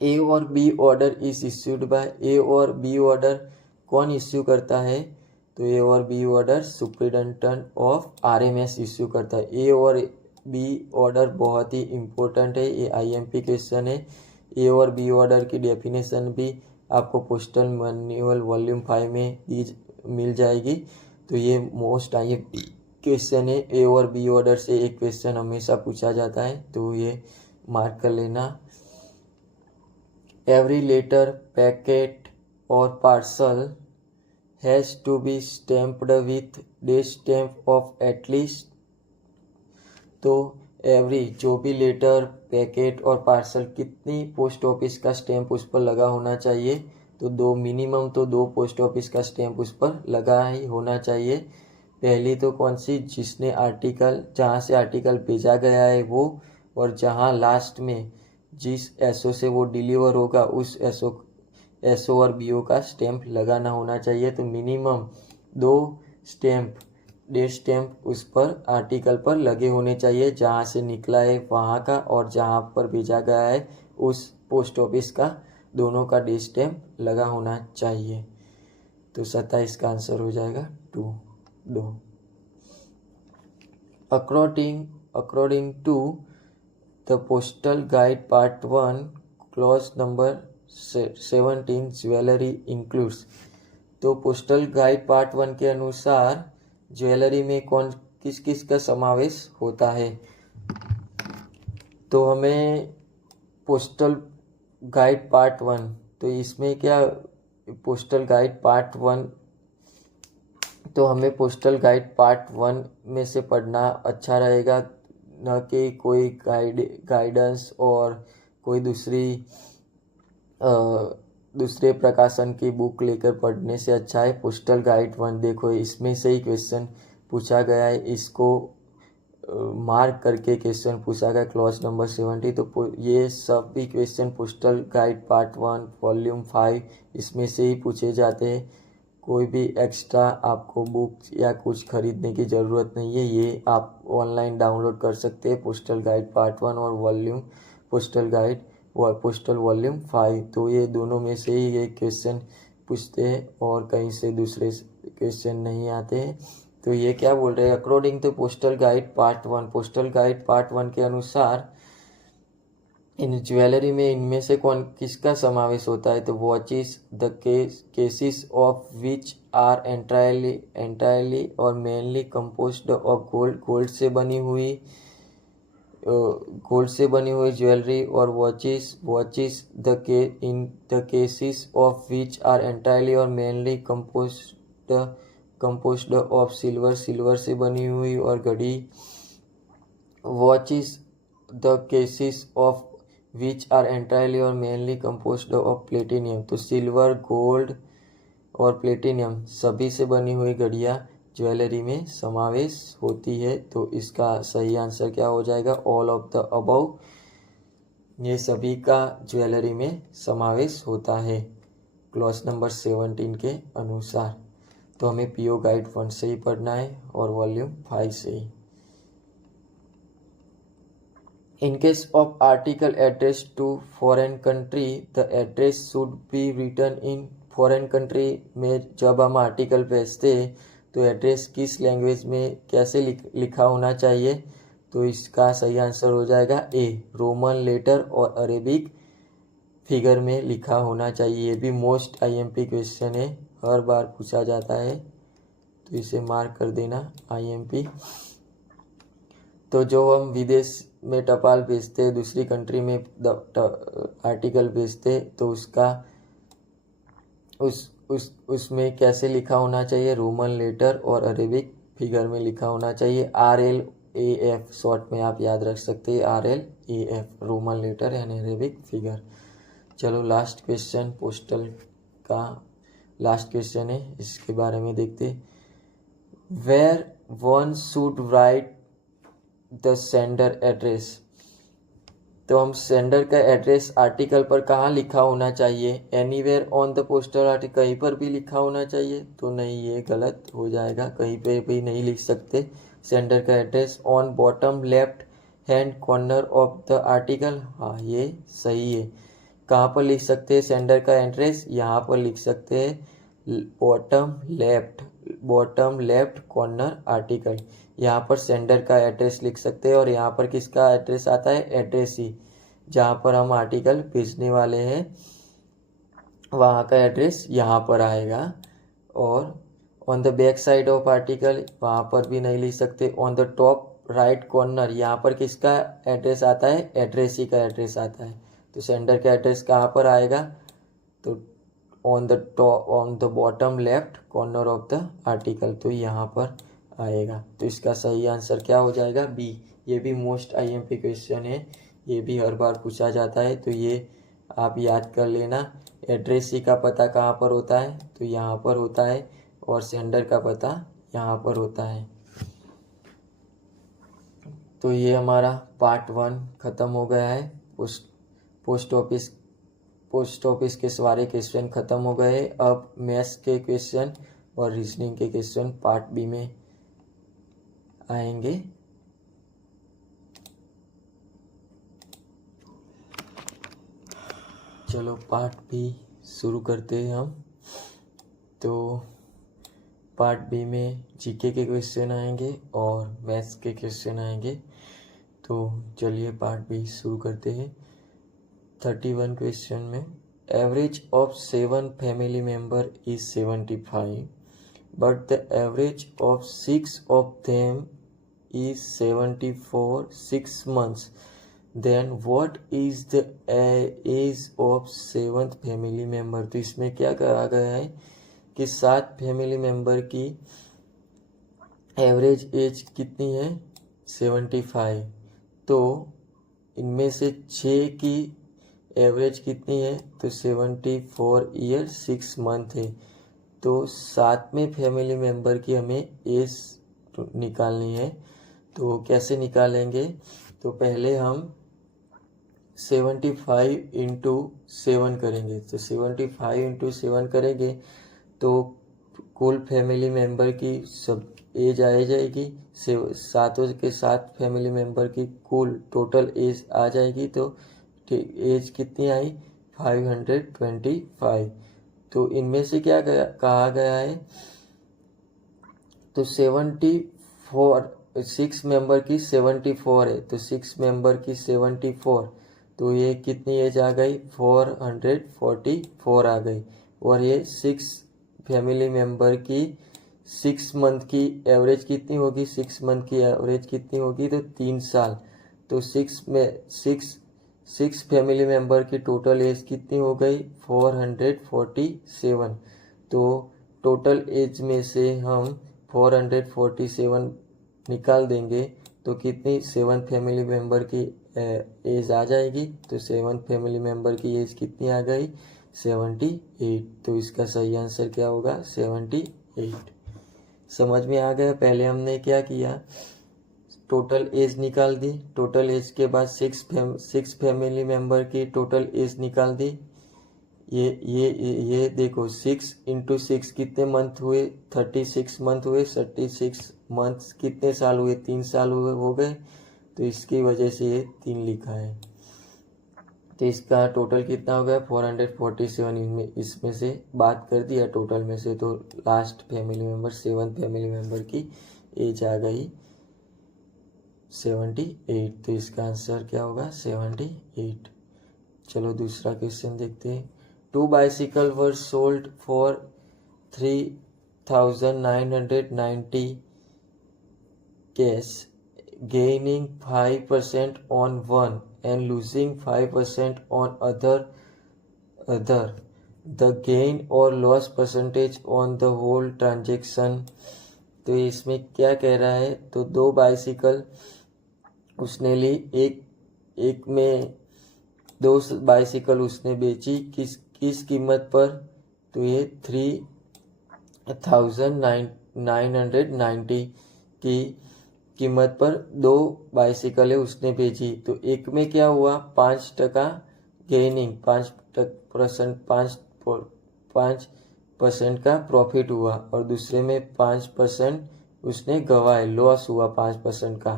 ए और B order is issued by, A और बी ऑर्डर कौन इश्यू करता है? तो ए और B order superintendent of RMS issue करता है। ए और बी ऑर्डर बहुत ही इम्पोर्टेंट है, ये आईएमपी क्वेश्चन है। ए और बी ऑर्डर की डेफिनेशन भी आपको पोस्टल मैनुअल वॉल्यूम 5 में मिल जाएगी। तो ये मोस्ट आईएमपी क्वेश्चन है। ए और बी ऑर्डर से एक क्वेश्चन हमेशा पूछा जाता है, तो ये मार्क कर लेना। एवरी लेटर, पैकेट और parcel has to be stamped with day stamp of at least. तो एवरी जो भी लेटर, पैकेट और पार्सल कितनी पोस्ट ऑफिस का स्टैम्प उस पर लगा होना चाहिए? तो 2, मिनिमम तो 2 पोस्ट ऑफिस का स्टैम्प उस पर लगा ही होना चाहिए। पहली तो कौन सी? जिसने आर्टिकल, जहाँ से आर्टिकल भेजा गया है वो, और जहाँ लास्ट में जिस एसओ से वो डिलीवर होगा उस एसओ और बीओ का स्टैम्प लगाना होना चाहिए। तो मिनिमम 2 स्टैम्प डेट स्टैम्प उस पर आर्टिकल पर लगे होने चाहिए जहाँ से निकला है वहाँ का और जहाँ पर भेजा गया है उस पोस्ट ऑफिस का, दोनों का डेट स्टैम्प लगा होना चाहिए। तो 27 का आंसर हो जाएगा 2। According to the postal guide part 1 clause number 17 jewellery includes. तो पोस्टल गाइड पार्ट 1 के अनुसार ज्वेलरी में किस किस का समावेश होता है। तो हमें पोस्टल गाइड पार्ट 1, तो इसमें क्या पोस्टल गाइड पार्ट 1, तो हमें पोस्टल गाइड पार्ट 1 में से पढ़ना अच्छा रहेगा, न कि कोई गाइडेंस और कोई दूसरे प्रकाशन की बुक लेकर पढ़ने से अच्छा है पोस्टल गाइड 1। देखो इसमें से ही क्वेश्चन पूछा गया है, इसको मार्क करके क्वेश्चन पूछा गया क्लॉज नंबर 70। तो ये सब भी question postal guide part 1 volume 5 इसमें से ही पूछे जाते हैं। कोई भी एक्स्ट्रा आपको बुक या कुछ खरीदने की ज़रूरत नहीं है, ये आप ऑनलाइन डाउनलोड कर सकते हैं पोस्टल गाइड पार्ट 1 और वॉल्यूम पोस्टल गाइड और पोस्टल वॉल्यूम 5। तो ये दोनों में से ही ये क्वेश्चन पूछते हैं और कहीं से दूसरे क्वेश्चन नहीं आते हैं। तो ये क्या बोल रहे हैं, according to postal guide part 1, postal guide part 1 के अनुसार इन ज्वेलरी में इनमें से किसका समावेश होता है। तो watches the cases of which are entirely और मेनली कंपोज्ड ऑफ गोल्ड से बनी हुई ज्वेलरी और watches in the cases of which are entirely और मेनली कंपोज्ड ऑफ सिल्वर से बनी हुई और घड़ी। Watches the cases of which are entirely और मेनली कंपोज्ड ऑफ प्लेटिनियम। तो सिल्वर, गोल्ड और प्लेटिनियम सभी से बनी हुई घड़ियाँ ज्वेलरी में समावेश होती है। तो इसका सही आंसर क्या हो जाएगा, ऑल ऑफ द अबव। ये सभी का ज्वेलरी में समावेश होता है क्लॉज नंबर 17 के अनुसार। तो हमें पीओ गाइड 1 से ही पढ़ना है और वॉल्यूम 5 से ही। In case of article addressed to foreign country, the address should be written in foreign country में जब हम आर्टिकल भेजते हैं तो एड्रेस किस लैंग्वेज में कैसे लिखा होना चाहिए। तो इसका सही आंसर हो जाएगा ए, रोमन लेटर और अरेबिक फिगर में लिखा होना चाहिए। ये भी मोस्ट आईएमपी क्वेश्चन है, हर बार पूछा जाता है, तो इसे मार्क कर देना आईएमपी। तो जो हम विदेश में टपाल भेजते हैं, दूसरी कंट्री में आर्टिकल भेजते तो उसका उसमें कैसे लिखा होना चाहिए, रोमन लेटर और अरेबिक फिगर में लिखा होना चाहिए। RLAF शॉर्ट में आप याद रख सकते हैं, RLAF रोमन लेटर यानी अरेबिक फिगर। चलो लास्ट क्वेश्चन, पोस्टल का लास्ट क्वेश्चन है, इसके बारे में देखते। Where one should write the sender address. तो हम सेंडर का एड्रेस आर्टिकल पर कहाँ लिखा होना चाहिए, anywhere on the postal article, कहीं पर भी लिखा होना चाहिए। तो नहीं, ये गलत हो जाएगा, कहीं पे भी नहीं लिख सकते सेंडर का address. On bottom left hand corner of the article, हाँ ये सही है। कहाँ पर लिख सकते हैं सेंडर का एड्रेस, यहाँ पर लिख सकते हैं बॉटम लेफ्ट कॉर्नर आर्टिकल, यहाँ पर सेंडर का एड्रेस लिख सकते हैं। और यहाँ पर किसका एड्रेस आता है, एड्रेस ही, जहाँ पर हम आर्टिकल भेजने वाले हैं वहाँ का एड्रेस यहाँ पर आएगा। और on the back side of article, वहाँ पर भी नहीं लिख सकते। On the top right corner, यहाँ पर किसका एड्रेस आता है, एड्रेस ही का एड्रेस आता है। तो सेंडर का एड्रेस कहाँ पर आएगा, तो on the bottom left corner of the article, तो यहाँ पर आएगा। तो इसका सही आंसर क्या हो जाएगा, बी। ये भी मोस्ट आईएमपी क्वेश्चन है, ये भी हर बार पूछा जाता है, तो ये आप याद कर लेना। एड्रेस ही का पता कहाँ पर होता है, तो यहाँ पर होता है, और सेंडर का पता यहाँ पर होता है। तो ये हमारा पार्ट 1 ख़त्म हो गया है। पोस्ट ऑफिस के सारे क्वेश्चन ख़त्म हो गए। अब मैथ्स के क्वेश्चन और रीजनिंग के क्वेश्चन पार्ट बी में आएंगे। चलो पार्ट बी शुरू करते हैं हम। तो पार्ट बी में जीके के क्वेश्चन आएंगे और मैथ्स के क्वेश्चन आएंगे। तो चलिए पार्ट बी शुरू करते हैं। 31 क्वेश्चन में average of 7 family member is 75 but the average of 6 of them is 74 6 months, then what is the age of 7th family member. तो इसमें क्या कहा गया है कि 7 फैमिली मेंबर की एवरेज एज कितनी है 75। तो इनमें से 6 की एवरेज कितनी है तो 74 ईयर 6 मंथ है। तो 7वें फैमिली मेंबर की हमें एज निकालनी है। तो कैसे निकालेंगे, तो पहले हम 75 इंटू 7 करेंगे। तो 75 इंटू 7 करेंगे तो कुल फैमिली मेंबर की सब एज आ जाएगी। सातों के 7 फैमिली मेंबर की कुल टोटल एज आ जाएगी। तो एज कितनी आई 525। तो इनमें से क्या कहा गया है, तो 74 6 मेंबर की 74 है। तो 6 मेंबर की 74, तो ये कितनी एज आ गई 444 आ गई। और ये 6 फैमिली मेंबर की 6 मंथ की एवरेज कितनी होगी, 6 मंथ की एवरेज कितनी होगी तो 3 साल। तो 6 फैमिली मेंबर की टोटल एज कितनी हो गई 447। तो टोटल एज में से हम 447 निकाल देंगे तो कितनी 7th फैमिली मेंबर की एज आ जाएगी। तो 7th फैमिली मेंबर की एज कितनी आ गई 78। तो इसका सही आंसर क्या होगा 78। समझ में आ गया। पहले हमने क्या किया, टोटल एज निकाल दी। टोटल एज के बाद 6 फैमिली मेंबर की टोटल एज निकाल दी। ये देखो 6 इंटू 6 कितने मंथ हुए 36 मंथ हुए। 36 मंथ कितने साल हुए 3 साल हुए हो गए। तो इसकी वजह से ये 3 लिखा है। तो इसका टोटल कितना हो गया 447। इसमें से बात कर दिया टोटल में से, तो last family member 7th family member की एज आ गई 78। तो इसका आंसर क्या होगा 78। चलो दूसरा क्वेश्चन देखते हैं। 2 bicycle were sold for 3,990 cash, gaining 5% on one and losing 5% on other. The gain or loss percentage on the whole transaction। तो इसमें क्या कह रहा है, तो 2 बाइसिकल उसने ली, एक में 2 बाइसिकल उसने बेची किस कीमत पर, तो ये 3,990 की कीमत पर 2 बाइसिकलें उसने बेची। तो एक में क्या हुआ 5% गेनिंग 5% का प्रॉफिट हुआ और दूसरे में 5% उसने गवाए, लॉस हुआ 5% का।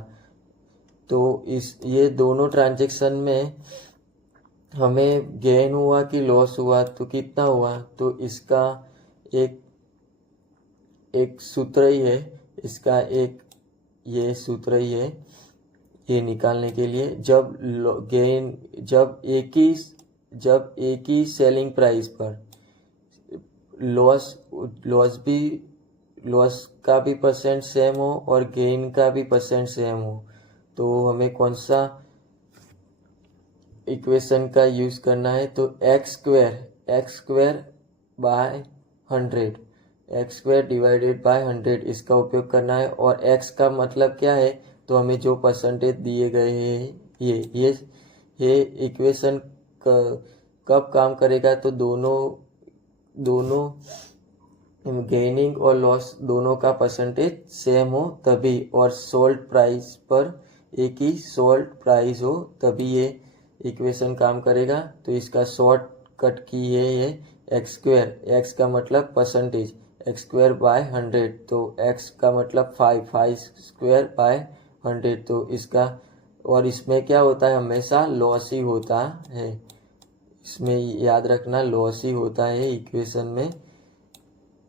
तो ये दोनों ट्रांजेक्शन में हमें गेन हुआ कि लॉस हुआ, तो कितना हुआ, तो इसका एक सूत्र ही है, इसका ये सूत्र ही है ये निकालने के लिए। जब एक ही सेलिंग प्राइस पर लॉस का भी परसेंट सेम हो और गेन का भी परसेंट सेम हो, तो हमें कौन सा इक्वेशन का यूज करना है, तो x square by 100 divided by 100 इसका उपयोग करना है। और एक्स का मतलब क्या है, तो हमें जो परसेंटेज दिए गए हैं ये इक्वेशन कब काम करेगा, तो दोनों गेनिंग और लॉस दोनों का परसेंटेज सेम हो तभी, और सोल्ड प्राइस पर एक ही सोल्ड प्राइस हो तभी ये इक्वेशन काम करेगा। तो इसका शॉर्ट कट की है ये एक्स स्क्वायर, एक्स का मतलब परसेंटेज, एक्स स्क्वायर बाय 100, तो एक्स का मतलब 5 स्क्वायर बाय 100, तो इसका, और इसमें क्या होता है, हमेशा लॉस ही होता है, इसमें याद रखना लॉस ही होता है इक्वेशन में।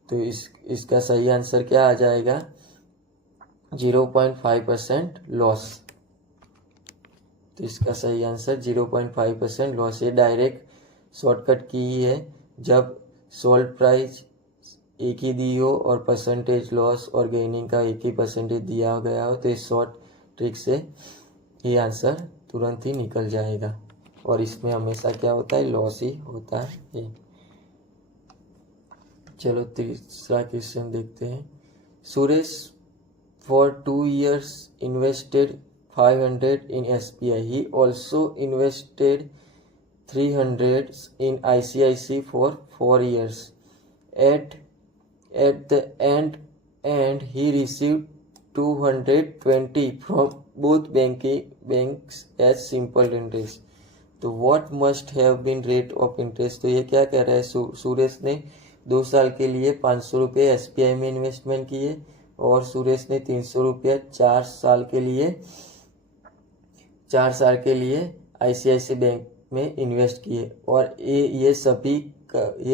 तो इसका सही आंसर क्या आ जाएगा, 0.5% लॉस। तो इसका सही आंसर 0.5% लॉस। ये डायरेक्ट शॉर्टकट की ही है, जब सोल्ड प्राइस एक ही दी हो और परसेंटेज लॉस और गेनिंग का एक ही परसेंटेज दिया गया हो, तो इस शॉर्ट ट्रिक से ये आंसर तुरंत ही निकल जाएगा, और इसमें हमेशा क्या होता है, लॉस ही होता है। चलो तीसरा क्वेश्चन देखते हैं। Suresh for 2 years invested 500 in SBI. He also invested 300 in ICICI for 4 years. At the end he received 220 from both banks as simple interest. तो what must have been rate of interest? तो ये क्या कह रहा है, सुरेश ने 2 साल के लिए 500 रुपये SBI में इन्वेस्टमेंट किए, और सुरेश ने 300 रुपया 4 साल के लिए ICICI बैंक में इन्वेस्ट किए, और ये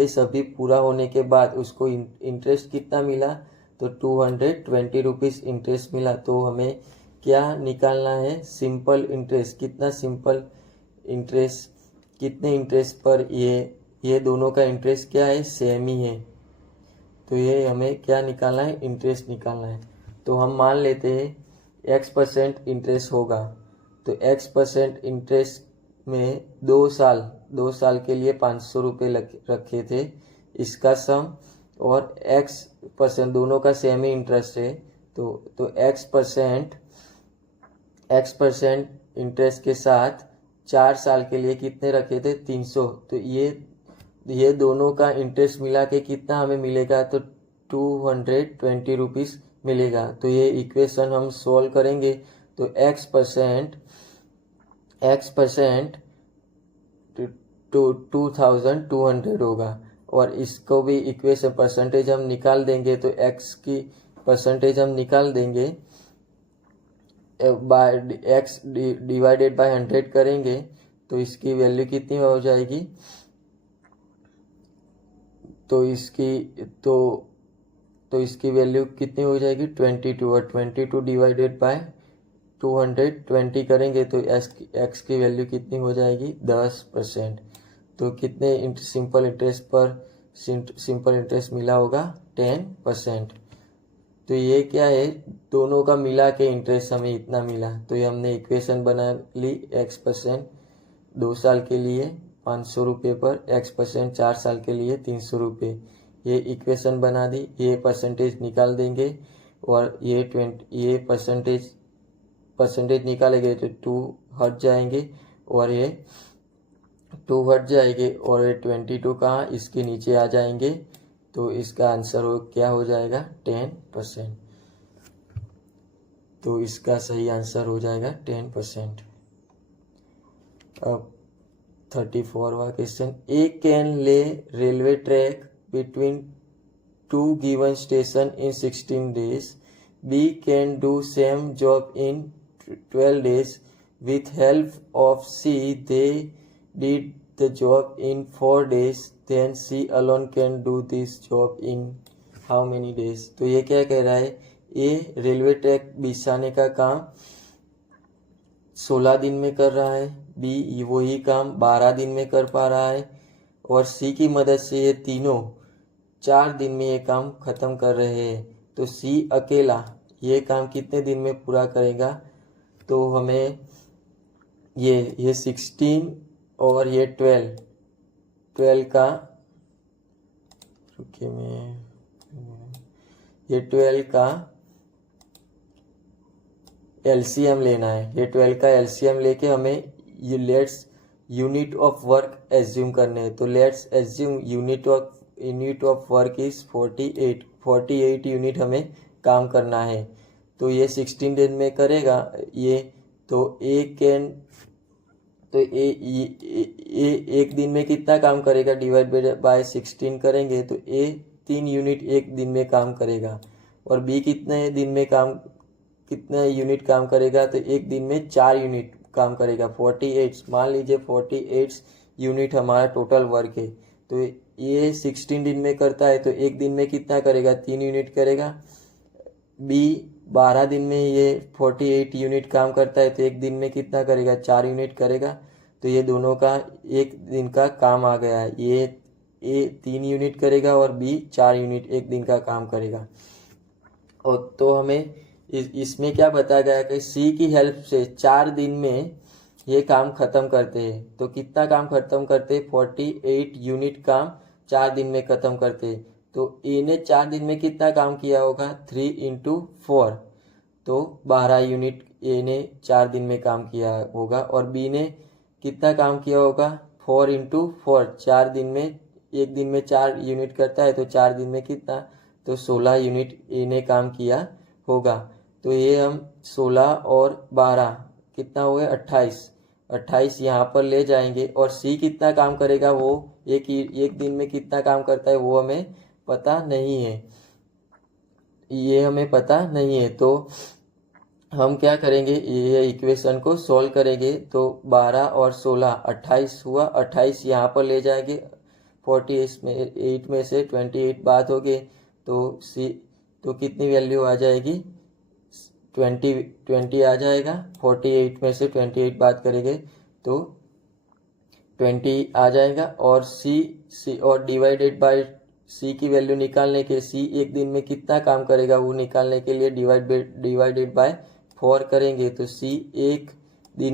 सभी पूरा होने के बाद उसको इंटरेस्ट कितना मिला, तो 220 रुपीज़ इंटरेस्ट मिला। तो हमें क्या निकालना है, सिंपल इंटरेस्ट, कितना सिंपल इंटरेस्ट, कितने इंटरेस्ट पर ये दोनों का इंटरेस्ट क्या है, सेम ही है। तो ये हमें क्या निकालना है, इंटरेस्ट निकालना है। तो हम मान लेते हैं x% इंटरेस्ट होगा, तो x% इंटरेस्ट में 2 साल के लिए 500 रुपये रखे थे, इसका सम, और x% दोनों का सेम ही इंटरेस्ट है, तो x% इंटरेस्ट के साथ 4 साल के लिए कितने रखे थे, 300। तो ये दोनों का इंटरेस्ट मिला के कितना हमें मिलेगा, तो 220 रुपीज़ मिलेगा। तो ये इक्वेशन हम सॉल्व करेंगे, तो x% 2200 होगा, और इसको भी इक्वेशन परसेंटेज हम निकाल देंगे, तो x की परसेंटेज हम निकाल देंगे, बाय x डिवाइडेड बाय 100 करेंगे, तो इसकी वैल्यू कितनी हो जाएगी, तो इसकी वैल्यू कितनी हो जाएगी, 22, और 22 डिवाइडेड बाय 220 करेंगे, तो x की वैल्यू कितनी हो जाएगी, 10%। तो कितने सिंपल इंटरेस्ट मिला होगा, 10%। तो ये क्या है, दोनों का मिला के इंटरेस्ट हमें इतना मिला। तो ये हमने इक्वेशन बना ली, x% 2 साल के लिए 500 रुपये पर, x% 4 साल के लिए 300 रुपये, ये इक्वेशन बना दी। ये परसेंटेज निकाल देंगे, और ये परसेंटेज निकालेंगे तो 2 हट जाएंगे, और ये 2 हट जाएंगे, और ये 22 कहाँ, इसके नीचे आ जाएंगे। तो इसका आंसर क्या हो जाएगा, 10%। तो इसका सही आंसर हो जाएगा 10%। अब 34वां क्वेश्चन, ए कैन ले railway track between 2 given station in 16 days. B can do same job in 12 days. With help of C, they did the job in 4 days. Then C alone can do this job in how many days? तो ये क्या कह रहा है, ए railway track बिछाने का काम 16 दिन में कर रहा है, बी वही काम 12 दिन में कर पा रहा है, और सी की मदद से ये तीनों 4 दिन में ये काम खत्म कर रहे हैं। तो सी अकेला ये काम कितने दिन में पूरा करेगा, तो हमें ये 16 और ये 12 का, रुकिए ये 12 का एलसीएम लेना है। ये 12 का एलसीएम लेके हमें ये let's unit of work assume करने हैं। तो let's assume unit of work is 48 unit हमें काम करना है। तो ये 16 दिन में करेगा ये, तो एक दिन में कितना काम करेगा, डिवाइड बाय 16 करेंगे, तो ए 3 यूनिट एक दिन में काम करेगा, और बी कितने यूनिट काम करेगा, तो एक दिन में 4 यूनिट काम करेगा। 48, मान लीजिए 48 यूनिट हमारा टोटल वर्क है, तो ये 16 दिन में करता है, तो एक दिन में कितना करेगा, 3 यूनिट करेगा। बी 12 दिन में ये 48 यूनिट काम करता है, तो एक दिन में कितना करेगा, 4 यूनिट करेगा। तो ये दोनों का एक दिन का काम आ गया है। ये 3 यूनिट करेगा और बी 4 यूनिट एक दिन का काम करेगा। और तो हमें इसमें क्या बताया गया कि सी की हेल्प से 4 दिन में ये काम खत्म करते हैं। तो कितना काम खत्म करते हैं, 48 यूनिट काम 4 दिन में खत्म करते हैं। तो ए ने 4 दिन में कितना काम किया होगा, 3 × 4, तो 12 यूनिट ए ने 4 दिन में काम किया होगा। और बी ने कितना काम किया होगा, 4 × 4, 4 दिन में, एक दिन में 4 यूनिट करता है, तो 4 दिन में कितना, तो 16 यूनिट ए ने काम किया होगा। तो ये हम 16 और 12 कितना हो गया, 28 यहाँ पर ले जाएंगे। और सी कितना काम करेगा, वो एक दिन में कितना काम करता है वो हमें पता नहीं है, ये हमें पता नहीं है। तो हम क्या करेंगे, ये इक्वेशन को सॉल्व करेंगे। तो 12 और 16 28 हुआ, 28 यहाँ पर ले जाएंगे, 48 में से 28 बात हो गई, तो सी तो कितनी वैल्यू आ जाएगी, 20 आ जाएगा। 48 में से 28 बात करेंगे तो 20 आ जाएगा। और सी और डिवाइडेड बाय सी की वैल्यू निकालने के, सी एक दिन में कितना काम करेगा वो निकालने के लिए डिवाइडेड बाय 4 करेंगे। तो सी एक दिन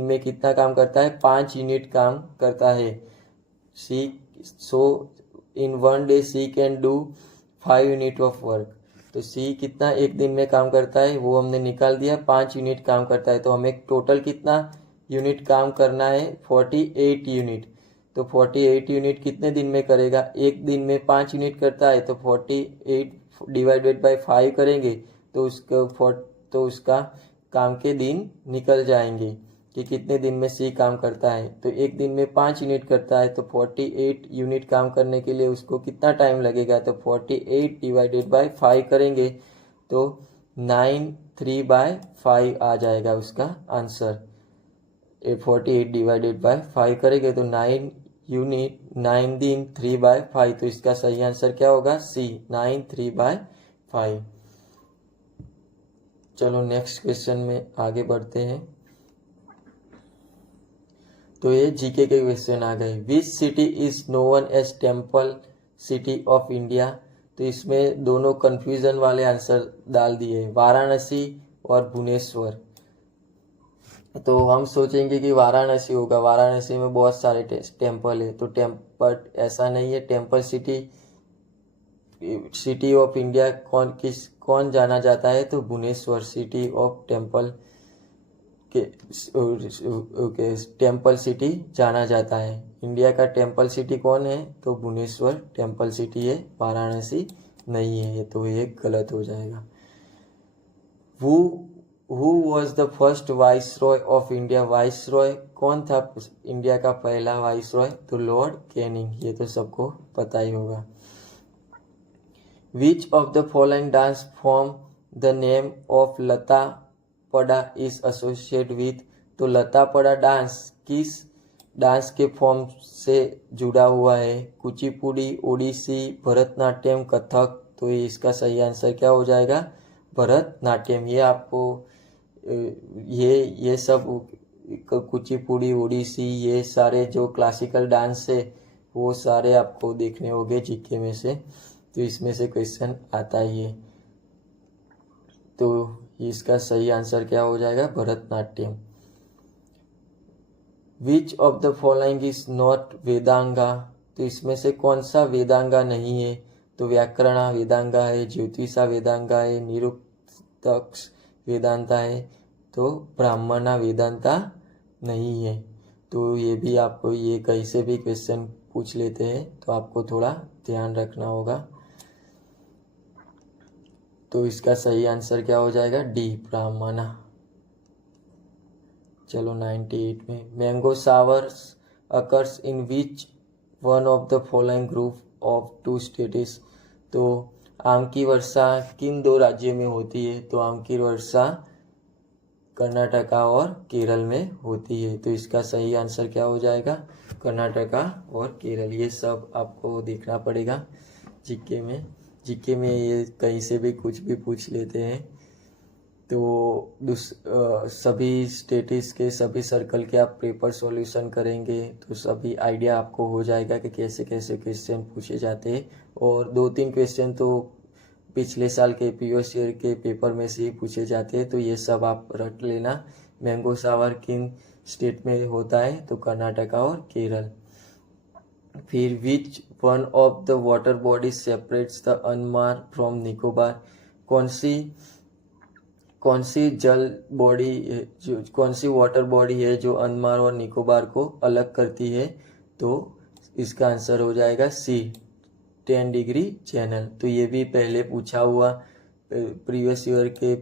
में कितना काम करता है, 5 यूनिट काम करता है। So in 1 day C can do 5 unit of work. तो सी कितना एक दिन में काम करता है वो हमने निकाल दिया, 5 यूनिट काम करता है। तो हमें टोटल कितना यूनिट काम करना है, 48 यूनिट। तो 48 यूनिट कितने दिन में करेगा, एक दिन में 5 यूनिट करता है, तो 48 डिवाइडेड बाय 5 करेंगे तो उसका काम के दिन निकल जाएंगे कि कितने दिन में सी काम करता है। तो एक दिन में 5 यूनिट करता है, तो 48 यूनिट काम करने के लिए उसको कितना टाइम लगेगा, तो 48 डिवाइडेड बाय 5 करेंगे तो 9/3/5 आ जाएगा उसका आंसर। 48 डिवाइडेड बाय 5 करेंगे तो 9 दिन 3/5, तो इसका सही आंसर क्या होगा, सी 9/3/5। चलो नेक्स्ट क्वेश्चन में आगे बढ़ते हैं। तो ये जीके के क्वेश्चन आ गए। Which city is known as temple city of India. तो इसमें दोनों कंफ्यूजन वाले आंसर डाल दिए, वाराणसी और भुवनेश्वर। तो हम सोचेंगे कि वाराणसी होगा, वाराणसी में बहुत सारे टेम्पल है, तो टेम्पल ऐसा नहीं है। टेम्पल सिटी ऑफ इंडिया कौन जाना जाता है, तो Bhubaneswar city of temple temple city जाना जाता है। इंडिया का टेम्पल सिटी कौन है, तो भुवनेश्वर टेम्पल सिटी है, वाराणसी नहीं है, तो ये गलत हो जाएगा। Who was the first viceroy of India. Viceroy कौन था इंडिया का पहला वाइसरॉय, तो लॉर्ड कैनिंग, ये तो सबको पता ही होगा। Which of the following dance form the name of Lata Pada is associate with. तो लता पड़ा डांस किस डांस के फॉर्म से जुड़ा हुआ है, कुचिपुड़ी, ओडिसी, भरतनाट्यम, कथक। तो इसका सही आंसर क्या हो जाएगा, भरतनाट्यम। ये आपको ये सब कुचिपुड़ी, ओडिसी, ये सारे जो क्लासिकल डांस है वो सारे आपको देखने होंगे जीके में से, तो इसमें से क्वेश्चन आता ही है। तो इसका सही आंसर क्या हो जाएगा, Bharatanatyam. Which of the following is not Vedanga. तो इसमें से कौन सा वेदांगा नहीं है, तो व्याकरणा वेदांगा है, ज्योतिषा वेदांगा है, निरुक्तक वेदांता है, तो ब्राह्मणा वेदांता नहीं है। तो ये भी आपको, ये कहीं से भी क्वेश्चन पूछ लेते हैं तो आपको थोड़ा ध्यान रखना होगा। तो इसका सही आंसर क्या हो जाएगा, डी, ब्राह्मणा। चलो 98 में, mango showers occurs in which one of the following group. Of two states. तो आम की वर्षा किन 2 राज्यों में होती है? तो आम की वर्षा कर्नाटका और केरल में होती है। तो इसका सही आंसर क्या हो जाएगा? कर्नाटका और केरल। ये सब आपको देखना पड़ेगा जीके में। जीके में ये कहीं से भी कुछ भी पूछ लेते हैं। तो सभी स्टेट्स के सभी सर्कल के आप पेपर सॉल्यूशन करेंगे तो सभी आइडिया आपको हो जाएगा कि कैसे कैसे क्वेश्चन पूछे जाते हैं। और 2-3 क्वेश्चन तो पिछले साल के प्रीवियस ईयर के पेपर में से ही पूछे जाते हैं। तो ये सब आप रट लेना। मैंगो सावर किन स्टेट में होता है? तो कर्नाटका और केरल। फिर which one of the water bodies separates the अनमार फ्रॉम निकोबार? कौन सी जल बॉडी, कौन सी वाटर बॉडी है जो अनमार और निकोबार को अलग करती है? तो इसका आंसर हो जाएगा सी, 10 डिग्री चैनल। तो ये भी पहले पूछा हुआ प्रीवियस ईयर के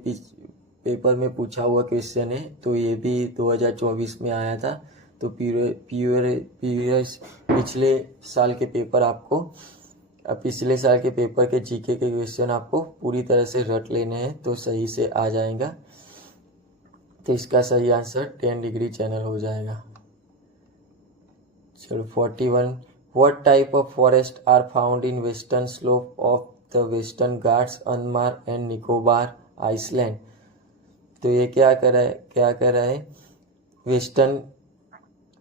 पेपर में पूछा हुआ क्वेश्चन है। तो ये भी 2024 में आया था। तो पिछले साल के पेपर आपको पिछले साल के पेपर के जीके के क्वेश्चन आपको पूरी तरह से रट लेने हैं तो सही से आ जाएगा। तो इसका सही आंसर 10 डिग्री चैनल हो जाएगा। चलो 41, what type of forest are found in western slope of the western Ghats अनमार एंड निकोबार आइसलैंड? तो ये क्या कर रहा है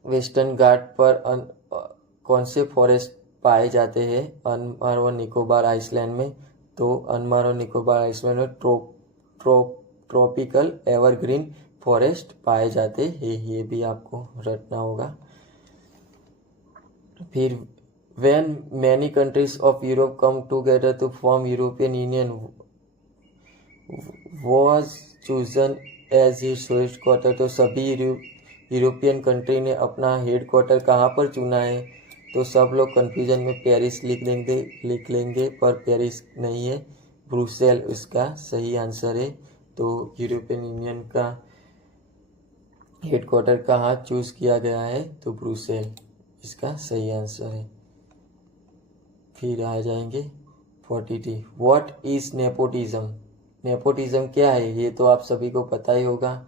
वेस्टर्न घाट पर कौन से फॉरेस्ट पाए जाते हैं अनमार और निकोबार आइसलैंड में? तो अनमार और निकोबार आइसलैंड में ट्रॉपिकल एवरग्रीन फॉरेस्ट पाए जाते हैं। ये भी आपको रटना होगा। फिर when many countries of Europe come together to form European Union was chosen as its headquarter? तो सभी यूरोपियन कंट्री ने अपना हेडक्वार्टर कहाँ पर चुना है? तो सब लोग कंफ्यूजन में पेरिस लिख लेंगे पर पेरिस नहीं है, ब्रुसेल उसका सही आंसर है। तो यूरोपियन यूनियन का हेडक्वार्टर कहाँ चूज किया गया है? तो ब्रुसेल इसका सही आंसर है। फिर आ जाएंगे 42, व्हाट इज नेपोटिज्म? नेपोटिज्म क्या है? ये तो आप सभी को पता ही होगा,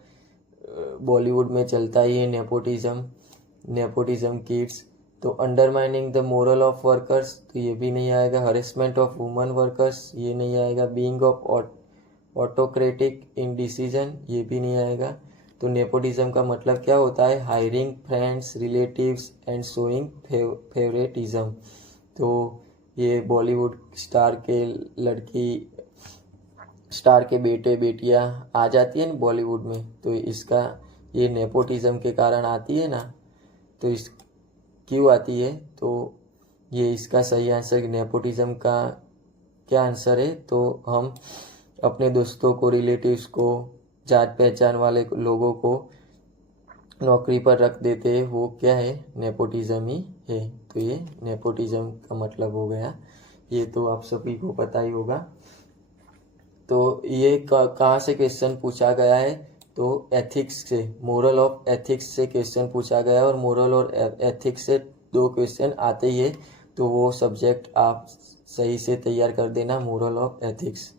बॉलीवुड में चलता ही है नेपोटिज्म किड्स। तो undermining the moral of workers, तो ये भी नहीं आएगा। हरेसमेंट ऑफ वुमन वर्कर्स, ये नहीं आएगा। Being of autocratic in decision, ये भी नहीं आएगा। तो नेपोटिज्म का मतलब क्या होता है? Hiring friends, relatives and showing favouritism. तो ये बॉलीवुड स्टार के बेटे बेटियां आ जाती है ना बॉलीवुड में, तो इसका ये नेपोटिज्म के कारण आती है ना। तो इस क्यों आती है? तो ये इसका सही आंसर नेपोटिज्म का क्या आंसर है? तो हम अपने दोस्तों को, रिलेटिव्स को, जान पहचान वाले लोगों को नौकरी पर रख देते हैं, वो क्या है? नेपोटिज्म ही है। तो ये नेपोटिज्म का मतलब हो गया। ये तो आप सभी को पता ही होगा। तो ये कहाँ से क्वेश्चन पूछा गया है? तो एथिक्स से, मोरल ऑफ एथिक्स से क्वेश्चन पूछा गया है। और मोरल और एथिक्स से 2 क्वेश्चन आते ही है। तो वो सब्जेक्ट आप सही से तैयार कर देना, मोरल ऑफ एथिक्स।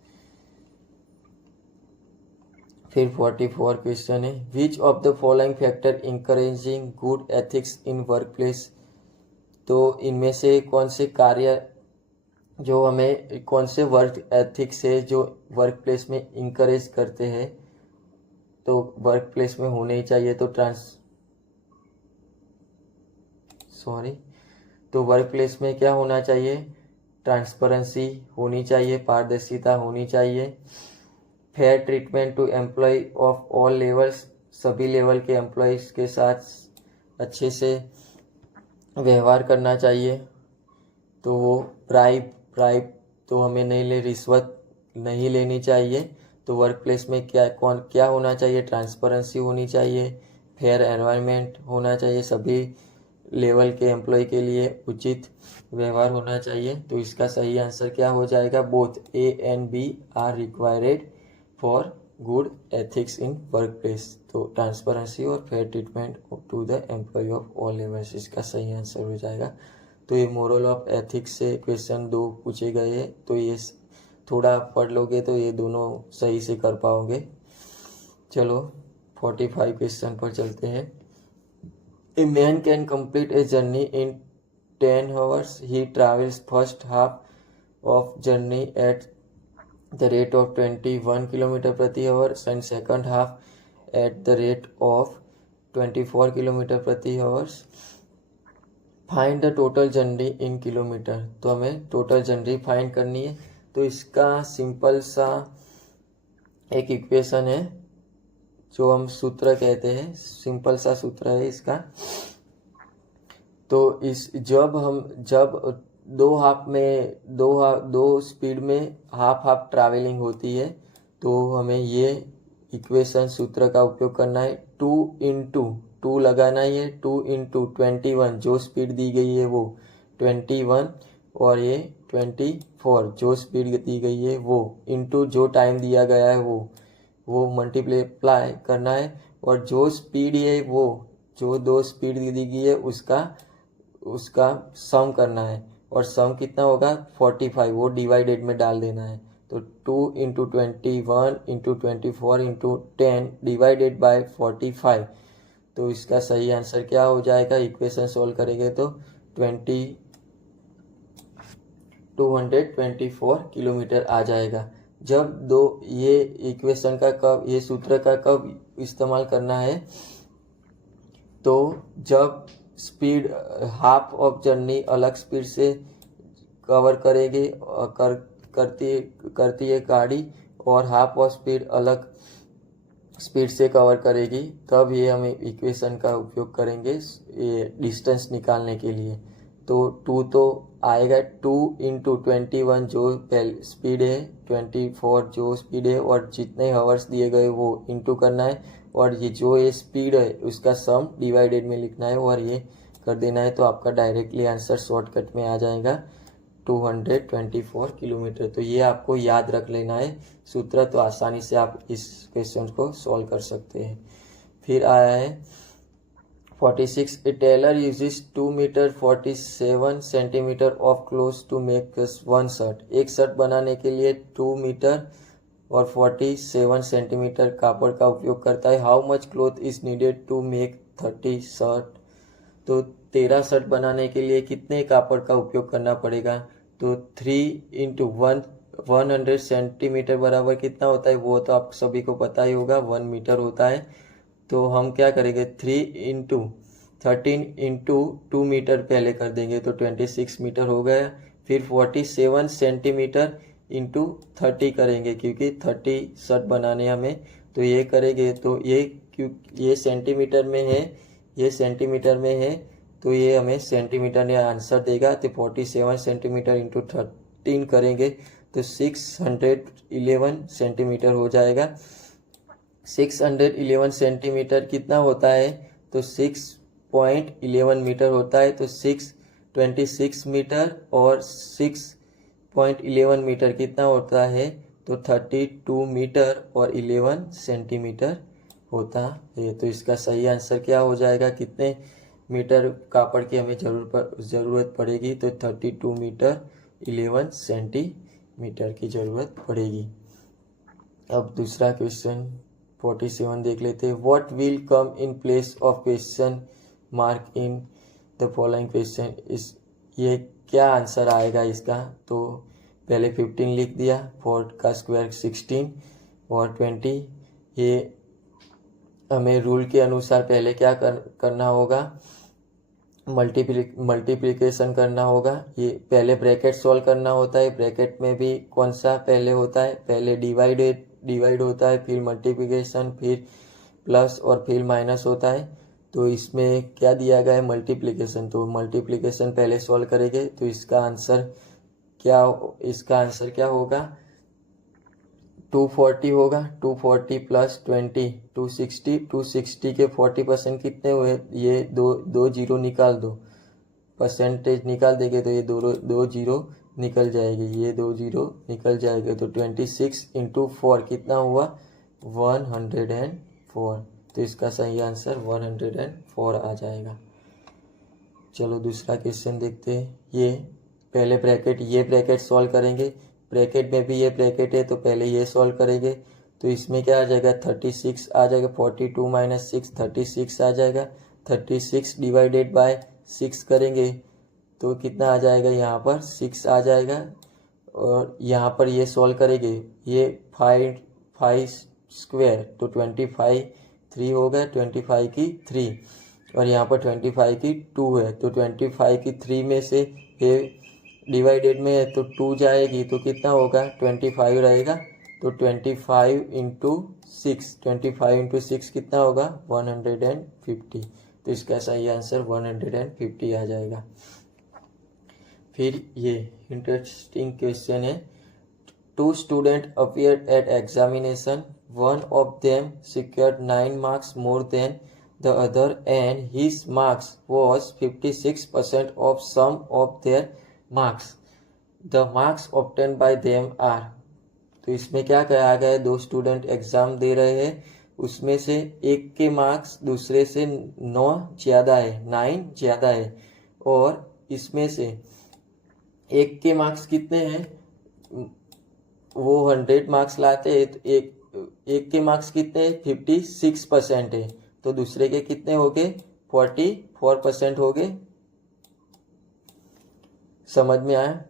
फिर 44 क्वेश्चन है, विच of the following factor encouraging good ethics in work place? तो इनमें से कौन से कार्य जो हमें, कौन से वर्क एथिक्स है जो वर्क प्लेस में इंकरेज करते हैं? तो वर्क प्लेस में होने ही चाहिए। तो वर्क प्लेस में क्या होना चाहिए? ट्रांसपेरेंसी होनी चाहिए, पारदर्शिता होनी चाहिए। Fair treatment to employ of all levels, सभी लेवल के एम्प्लॉयज़ के साथ अच्छे से व्यवहार करना चाहिए। तो वो ब्राइब तो हमें रिश्वत नहीं लेनी चाहिए। तो वर्क प्लेस में क्या होना चाहिए? ट्रांसपेरेंसी होनी चाहिए, फेयर एनवायरनमेंट होना चाहिए, सभी लेवल के एम्प्लॉय के लिए उचित व्यवहार होना चाहिए। तो इसका सही आंसर क्या हो जाएगा? Both A and B are required for good ethics in work place. तो ट्रांसपेरेंसी और fair treatment to the employ of all levels, इसका सही आंसर हो जाएगा। तो ये मोरल ऑफ एथिक्स से क्वेश्चन 2 पूछे गए हैं, तो ये थोड़ा पढ़ लोगे तो ये दोनों सही से कर पाओगे। चलो 45 क्वेश्चन पर चलते हैं। A man can complete a journey in 10 hours. He travels first half of journey at the rate of 21 km प्रति hour and second half at the rate of 24 km प्रति hour. Find the total journey in kilometre. तो हमें total journey find करनी है। तो इसका simple सा एक इक्वेशन है जो हम सूत्र कहते हैं, सिंपल सा सूत्र है इसका। तो इस जब दो हाफ में दो स्पीड में हाफ ट्रैवलिंग होती है, तो हमें ये इक्वेशन सूत्र का उपयोग करना है। 2 लगाना ही है, 2 × 21 जो स्पीड दी गई है वो 21 और ये 24 जो स्पीड दी गई है वो इंटू जो टाइम दिया गया है वो मल्टीप्लाई करना है। और जो स्पीड है वो जो 2 स्पीड दी गई है उसका सम करना है। और सम कितना होगा 45, वो डिवाइडेड में डाल देना है। तो 2 × 21 × 24 × 10 डिवाइडेड बाय 45। तो इसका सही आंसर क्या हो जाएगा, इक्वेशन सोल्व करेंगे तो 224 किलोमीटर आ जाएगा। जब ये इक्वेशन का ये सूत्र का कब इस्तेमाल करना है, तो जब स्पीड हाफ ऑफ जर्नी अलग स्पीड से कवर करेगी करती है गाड़ी और हाफ ऑफ स्पीड अलग स्पीड से कवर करेगी, तब ये हमें इक्वेशन का उपयोग करेंगे ये डिस्टेंस निकालने के लिए। तो 2 तो आएगा, 2 × 21 जो पहले स्पीड है, 24 जो स्पीड है और जितने हावर्स दिए गए वो इंटू करना है। और ये जो ये स्पीड है उसका सम डिवाइडेड में लिखना है और ये कर देना है। तो आपका डायरेक्टली आंसर शॉर्टकट में आ जाएगा 224 किलोमीटर। तो ये आपको याद रख लेना है सूत्र, तो आसानी से आप इस क्वेश्चन को सॉल्व कर सकते हैं। फिर आया है 46, a tailor uses 2 metre 47 centimetre of cloth to make 1 shirt. एक शर्ट बनाने के लिए 2 मीटर और 47 सेंटीमीटर कापड़ का उपयोग करता है। How much cloth is needed to make 30 shirt. तो 13 शर्ट बनाने के लिए कितने कापड़ का उपयोग करना पड़ेगा। तो 3 × 100 सेंटीमीटर बराबर कितना होता है, वो तो आप सभी को पता ही होगा, 1 मीटर होता है। तो हम क्या करेंगे 13 × 2 मीटर पहले कर देंगे तो 26 मीटर हो गया। फिर 47 सेंटीमीटर × 30 करेंगे क्योंकि 30 शर्ट बनाने हमें, तो ये करेंगे तो ये सेंटीमीटर में है, ये सेंटीमीटर में है, तो ये हमें सेंटीमीटर में आंसर देगा। तो 47 सेंटीमीटर × 13 करेंगे तो 611 सेंटीमीटर हो जाएगा। 611 सेंटीमीटर कितना होता है, तो 6.11 मीटर होता है। तो 26 मीटर और 6.11 मीटर कितना होता है, तो 32 मीटर और 11 सेंटीमीटर होता है। तो इसका सही आंसर क्या हो जाएगा, कितने मीटर कापड़ की हमें ज़रूरत पड़ेगी, तो 32 मीटर 11 सेंटीमीटर की ज़रूरत पड़ेगी। अब दूसरा क्वेश्चन 47 देख लेते हैं। What will come in place of question mark in the following question. ये क्या आंसर आएगा इसका, तो पहले 15 लिख दिया, 4 का स्क्वायर 16 और 20। ये हमें रूल के अनुसार पहले क्या करना होगा, मल्टीप्लिकेशन करना होगा। ये पहले ब्रैकेट सॉल्व करना होता है। ब्रैकेट में भी कौन सा पहले होता है, पहले डिवाइड होता है, फिर मल्टीप्लिकेशन, फिर प्लस और फिर माइनस होता है। तो इसमें क्या दिया गया है, मल्टीप्लिकेशन, तो मल्टीप्लिकेशन पहले सॉल्व करेंगे। तो इसका आंसर क्या होगा, 240 होगा। 240 + 20 260 के 40% कितने हुए, ये दो जीरो निकाल दो, परसेंटेज निकाल देंगे तो ये दो जीरो निकल जाएगी, ये 2 जीरो निकल जाएगा। तो 26 × 4 कितना हुआ, 104। तो इसका सही आंसर 104 आ जाएगा। चलो दूसरा क्वेश्चन देखते हैं। ये पहले ब्रैकेट, ये ब्रैकेट सॉल्व करेंगे, ब्रैकेट में भी ये ब्रैकेट है तो पहले ये सॉल्व करेंगे। तो इसमें क्या आ जाएगा, 36 आ जाएगा, 42 माइनस 6 36 आ जाएगा। 36 डिवाइडेड बाय 6 करेंगे तो कितना आ जाएगा, यहाँ पर 6 आ जाएगा। और यहाँ पर ये सॉल्व करेंगे, ये 5 स्क्वायर तो 25 3 हो गया, 25 की 3 और यहाँ पर 25 की 2 है तो 25 की 3 में से ये डिवाइडेड में है तो 2 जाएगी तो कितना होगा, 25 रहेगा। तो 25 इंटू 6, 25 इंटू 6 कितना होगा, 150। तो इसका सही आंसर 150 आ जाएगा। फिर ये इंटरेस्टिंग क्वेश्चन है। 2 students appeared at examination. One of them secured 9 marks more than the other and his marks was 56% of sum of their marks. The marks obtained by them are. तो इसमें क्या कहा गया है, 2 स्टूडेंट एग्जाम दे रहे हैं, उसमें से एक के मार्क्स दूसरे से 9 ज़्यादा है, 9 ज़्यादा है। और इसमें से एक के मार्क्स कितने हैं, वो 100 मार्क्स लाते हैं तो एक के मार्क्स कितने हैं, 56% है। तो दूसरे के कितने हो गए, 44% हो गए। समझ में आया?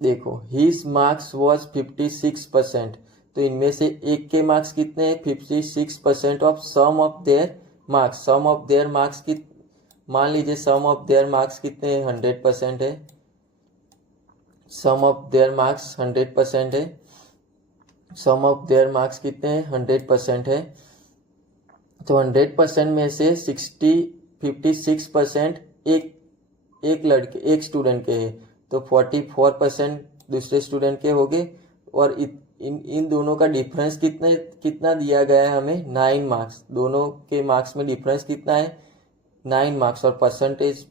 देखो, हिज मार्क्स वॉज 56%, तो इनमें से एक के मार्क्स कितने हैं, 56% of sum of their marks. Sum of their marks की, मान लीजिए सम ऑफ देयर मार्क्स कितने हैं, 100% है। सम ऑफ देयर मार्क्स 100% है। सम ऑफ देयर मार्क्स कितने हैं, 100% है। तो 100% में से 56% एक स्टूडेंट के है, तो 44% दूसरे स्टूडेंट के हो गए। और इन दोनों का डिफरेंस कितना दिया गया है हमें, 9 मार्क्स। दोनों के मार्क्स में डिफरेंस कितना है, 9 मार्क्स। और परसेंटेज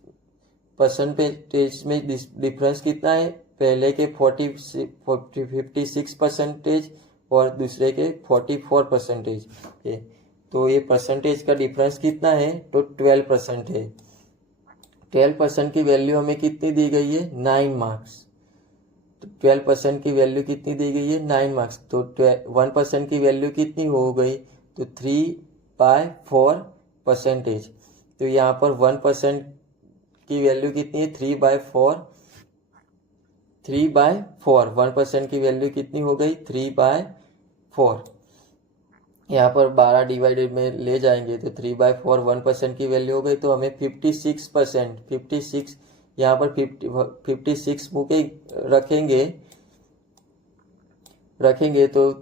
में डिफरेंस कितना है, पहले के 56% और दूसरे के 44% है। तो ये परसेंटेज का डिफरेंस कितना है, तो 12% है। 12% की वैल्यू हमें कितनी दी गई है, 9 मार्क्स। तो 12% की वैल्यू कितनी दी गई है, 9 मार्क्स। तो 1% की वैल्यू कितनी हो गई, तो 3/4%। तो यहाँ पर 1% की वैल्यू कितनी है, 3/4। 1% की वैल्यू कितनी हो गई, 3/4। यहाँ पर 12 डिवाइडेड में ले जाएंगे तो 3/4 1% की वैल्यू हो गई। तो हमें 56 यहाँ पर 56 मुके रखेंगे तो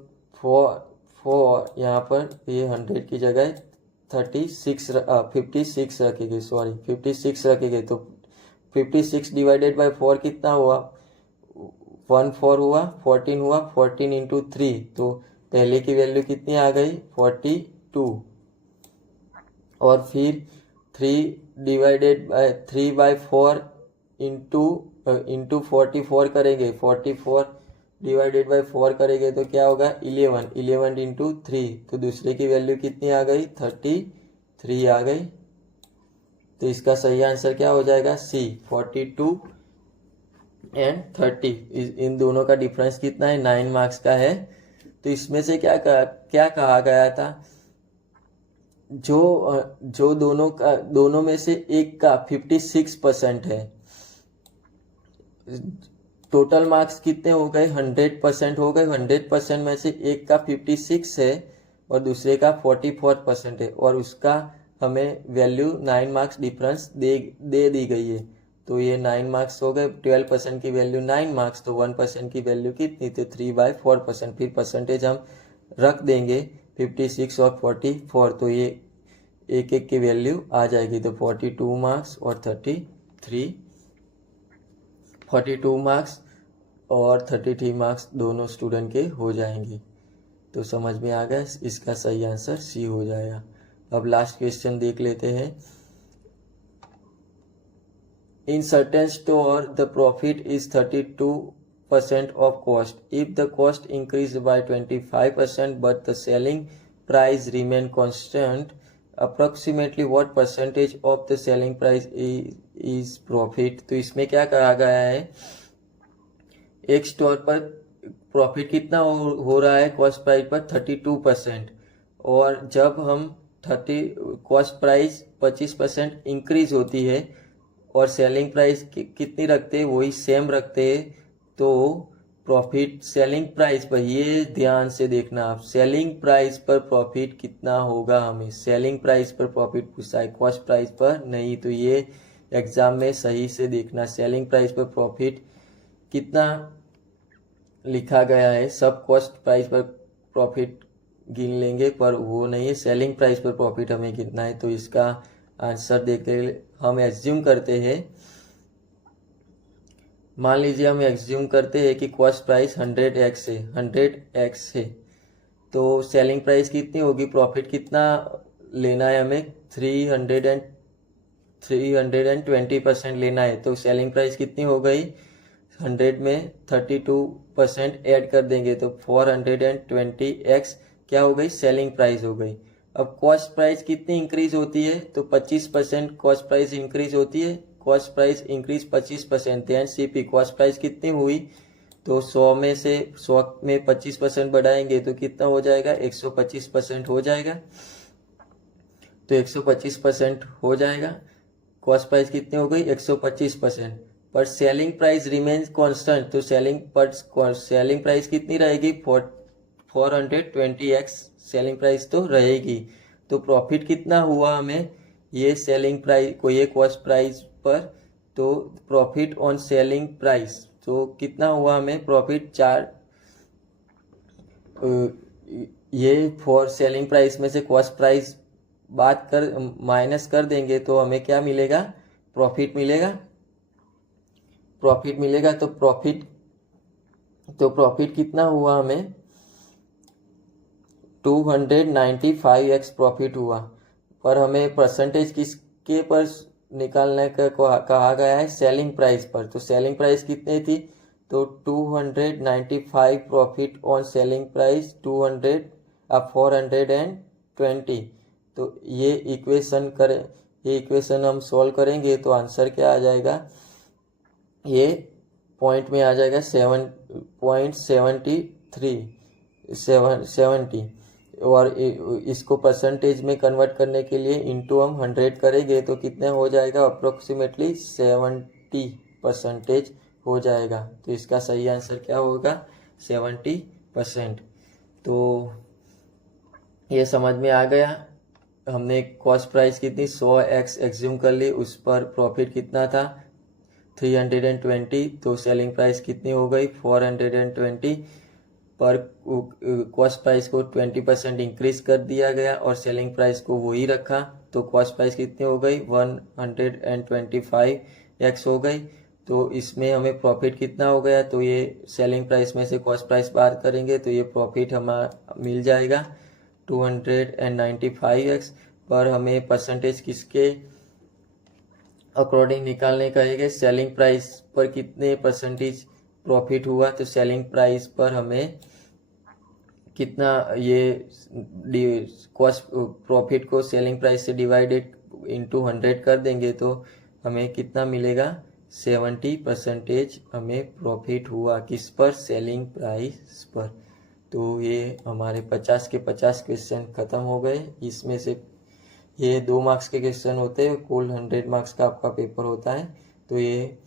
4 यहाँ पर ये 100 की जगह 56 रखेंगे, 56 रखेंगे। तो 56 डिवाइडेड बाय 4 कितना हुआ, 14 हुआ, 14 हुआ, 14 इंटू 3। तो पहले की वैल्यू कितनी आ गई, 42। और फिर 3/4 इंटू 44 करेंगे, 44 डिवाइडेड बाय 4 करेंगे तो क्या होगा, 11 इंटू 3। तो दूसरे की वैल्यू कितनी आ गई, 33 आ गई। तो इसका सही आंसर क्या हो जाएगा, सी, 42 एंड 30। इन दोनों का डिफरेंस कितना है, 9 मार्क्स का है। तो इसमें से क्या कहा गया था, जो दोनों में से एक का 56% है। टोटल मार्क्स कितने हो गए, 100% हो गए। 100% में से एक का 56 है और दूसरे का 44% है, और उसका हमें वैल्यू 9 मार्क्स डिफरेंस दे दी गई है। तो ये 9 मार्क्स हो गए। 12% की वैल्यू 9 मार्क्स, तो 1% की वैल्यू कितनी, तो 3/4%। फिर परसेंटेज हम रख देंगे 56 और 44, तो ये एक की वैल्यू आ जाएगी। तो 42 मार्क्स और 33, 42 मार्क्स और 33 मार्क्स दोनों स्टूडेंट के हो जाएंगे। तो समझ में आ गया, इसका सही आंसर सी हो जाएगा। अब लास्ट क्वेश्चन देख लेते हैं। In certain store, the profit is 32% of cost. If the cost increased by 25% but the selling price remain constant, approximately what percentage of the selling price is profit. तो इसमें क्या कहा गया है, एक स्टोर पर प्रॉफिट कितना हो रहा है कॉस्ट प्राइस पर 32%, और जब हम 30 कॉस्ट प्राइस 25% इंक्रीज होती है और सेलिंग प्राइस कितनी रखते हैं, वही सेम रखते हैं, तो प्रॉफिट सेलिंग प्राइस पर, ये ध्यान से देखना आप, सेलिंग प्राइस पर प्रॉफिट कितना होगा, हमें सेलिंग प्राइस पर प्रॉफिट पूछा है, कॉस्ट प्राइस पर नहीं। तो ये एग्जाम में सही से देखना, सेलिंग प्राइस पर प्रॉफिट कितना लिखा गया है, सब कॉस्ट प्राइस पर प्रॉफिट गिन लेंगे पर वो नहीं है, सेलिंग प्राइस पर प्रॉफिट हमें कितना है। तो इसका आंसर देखते हम एज्यूम करते हैं, मान लीजिए हम एज्यूम करते हैं कि कॉस्ट प्राइस 100x है, 100x है, तो सेलिंग प्राइस कितनी होगी, प्रॉफिट कितना लेना है हमें, 320% लेना है। तो सेलिंग प्राइस कितनी हो गई, 100 में 32% ऐड कर देंगे तो 420x क्या हो गई, सेलिंग प्राइस हो गई। अब कॉस्ट प्राइस कितनी इंक्रीज होती है, तो 25% कॉस्ट प्राइस इंक्रीज होती है, cost price increase 25%, then CP cost price कितनी हुई, तो 100 में से 100 में 25% बढ़ाएंगे तो कितना हो जाएगा, 125% हो जाएगा। तो 125% हो जाएगा, कॉस्ट प्राइस कितनी हो गई, 125%, पर सेलिंग प्राइस रिमेन्स कांस्टेंट, तो सेलिंग प्राइस कितनी रहेगी, 420x सेलिंग प्राइस तो रहेगी। तो प्रॉफिट कितना हुआ हमें, ये सेलिंग प्राइस को, ये कॉस्ट प्राइस पर, तो प्रॉफिट ऑन सेलिंग प्राइस, तो कितना हुआ हमें प्रॉफिट 4, ये फॉर सेलिंग प्राइस में से कॉस्ट प्राइस बात कर माइनस कर देंगे तो हमें क्या मिलेगा, प्रॉफिट मिलेगा, तो प्रॉफिट कितना हुआ हमें, 295x प्रॉफिट हुआ। पर हमें परसेंटेज किसके पर निकालने का कहा गया है, सेलिंग प्राइस पर। तो सेलिंग प्राइस कितनी थी, तो 295 प्रॉफिट ऑन सेलिंग प्राइस 420। तो ये इक्वेशन हम सॉल्व करेंगे तो आंसर क्या आ जाएगा, ये पॉइंट में आ जाएगा 7.70, और इसको परसेंटेज में कन्वर्ट करने के लिए इंटू हम 100 करेंगे तो कितने हो जाएगा, अप्रोक्सीमेटली 70% हो जाएगा। तो इसका सही आंसर क्या होगा, 70%। तो ये समझ में आ गया, हमने कॉस्ट प्राइस कितनी 100x एज्यूम कर ली, उस पर प्रॉफिट कितना था 320, तो सेलिंग प्राइस कितनी हो गई 420, पर कॉस्ट प्राइस को 20% इंक्रीज कर दिया गया और सेलिंग प्राइस को वही रखा, तो कॉस्ट प्राइस कितनी हो गई 125x हो गई। तो इसमें हमें प्रॉफिट कितना हो गया, तो ये सेलिंग प्राइस में से कॉस्ट प्राइस बात करेंगे तो ये प्रॉफिट हमारा मिल जाएगा 295x, पर हमें परसेंटेज किसके अकॉर्डिंग निकालने का है, सेलिंग प्राइस पर कितने परसेंटेज प्रॉफिट हुआ, तो सेलिंग प्राइस पर हमें कितना, ये कॉस्ट प्रॉफिट को सेलिंग प्राइस से डिवाइडेड इंटू 100 कर देंगे तो हमें कितना मिलेगा, 70% हमें प्रॉफिट हुआ, किस पर, सेलिंग प्राइस पर। तो ये हमारे 50 के 50 क्वेश्चन ख़त्म हो गए। इसमें से ये 2 मार्क्स के क्वेश्चन होते हैं, कुल 100 मार्क्स का आपका पेपर होता है, तो ये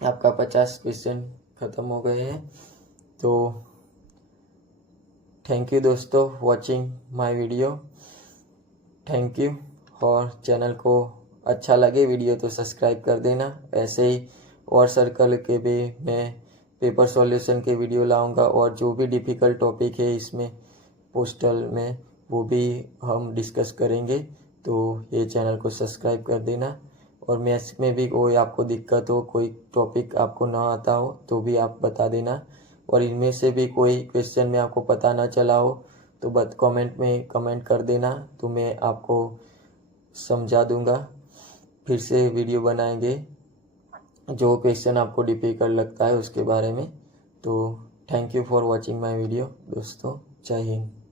आपका 50 क्वेश्चन ख़त्म हो गए हैं। तो थैंक यू दोस्तों watching my video, thank you. और चैनल को अच्छा लगे वीडियो तो सब्सक्राइब कर देना। ऐसे ही और सर्कल के भी मैं पेपर सॉल्यूशन के वीडियो लाऊंगा, और जो भी डिफ़िकल्ट टॉपिक है इसमें पोस्टल में वो भी हम डिस्कस करेंगे, तो ये चैनल को सब्सक्राइब कर देना। और मैथ्स में भी कोई आपको दिक्कत हो, कोई टॉपिक आपको ना आता हो तो भी आप बता देना, और इनमें से भी कोई क्वेश्चन में आपको पता ना चला हो तो कमेंट में कमेंट कर देना, तो मैं आपको समझा दूंगा। फिर से वीडियो बनाएंगे जो क्वेश्चन आपको डिफ़िकल्ट लगता है उसके बारे में। तो thank you for watching my video दोस्तों, जय हिंद।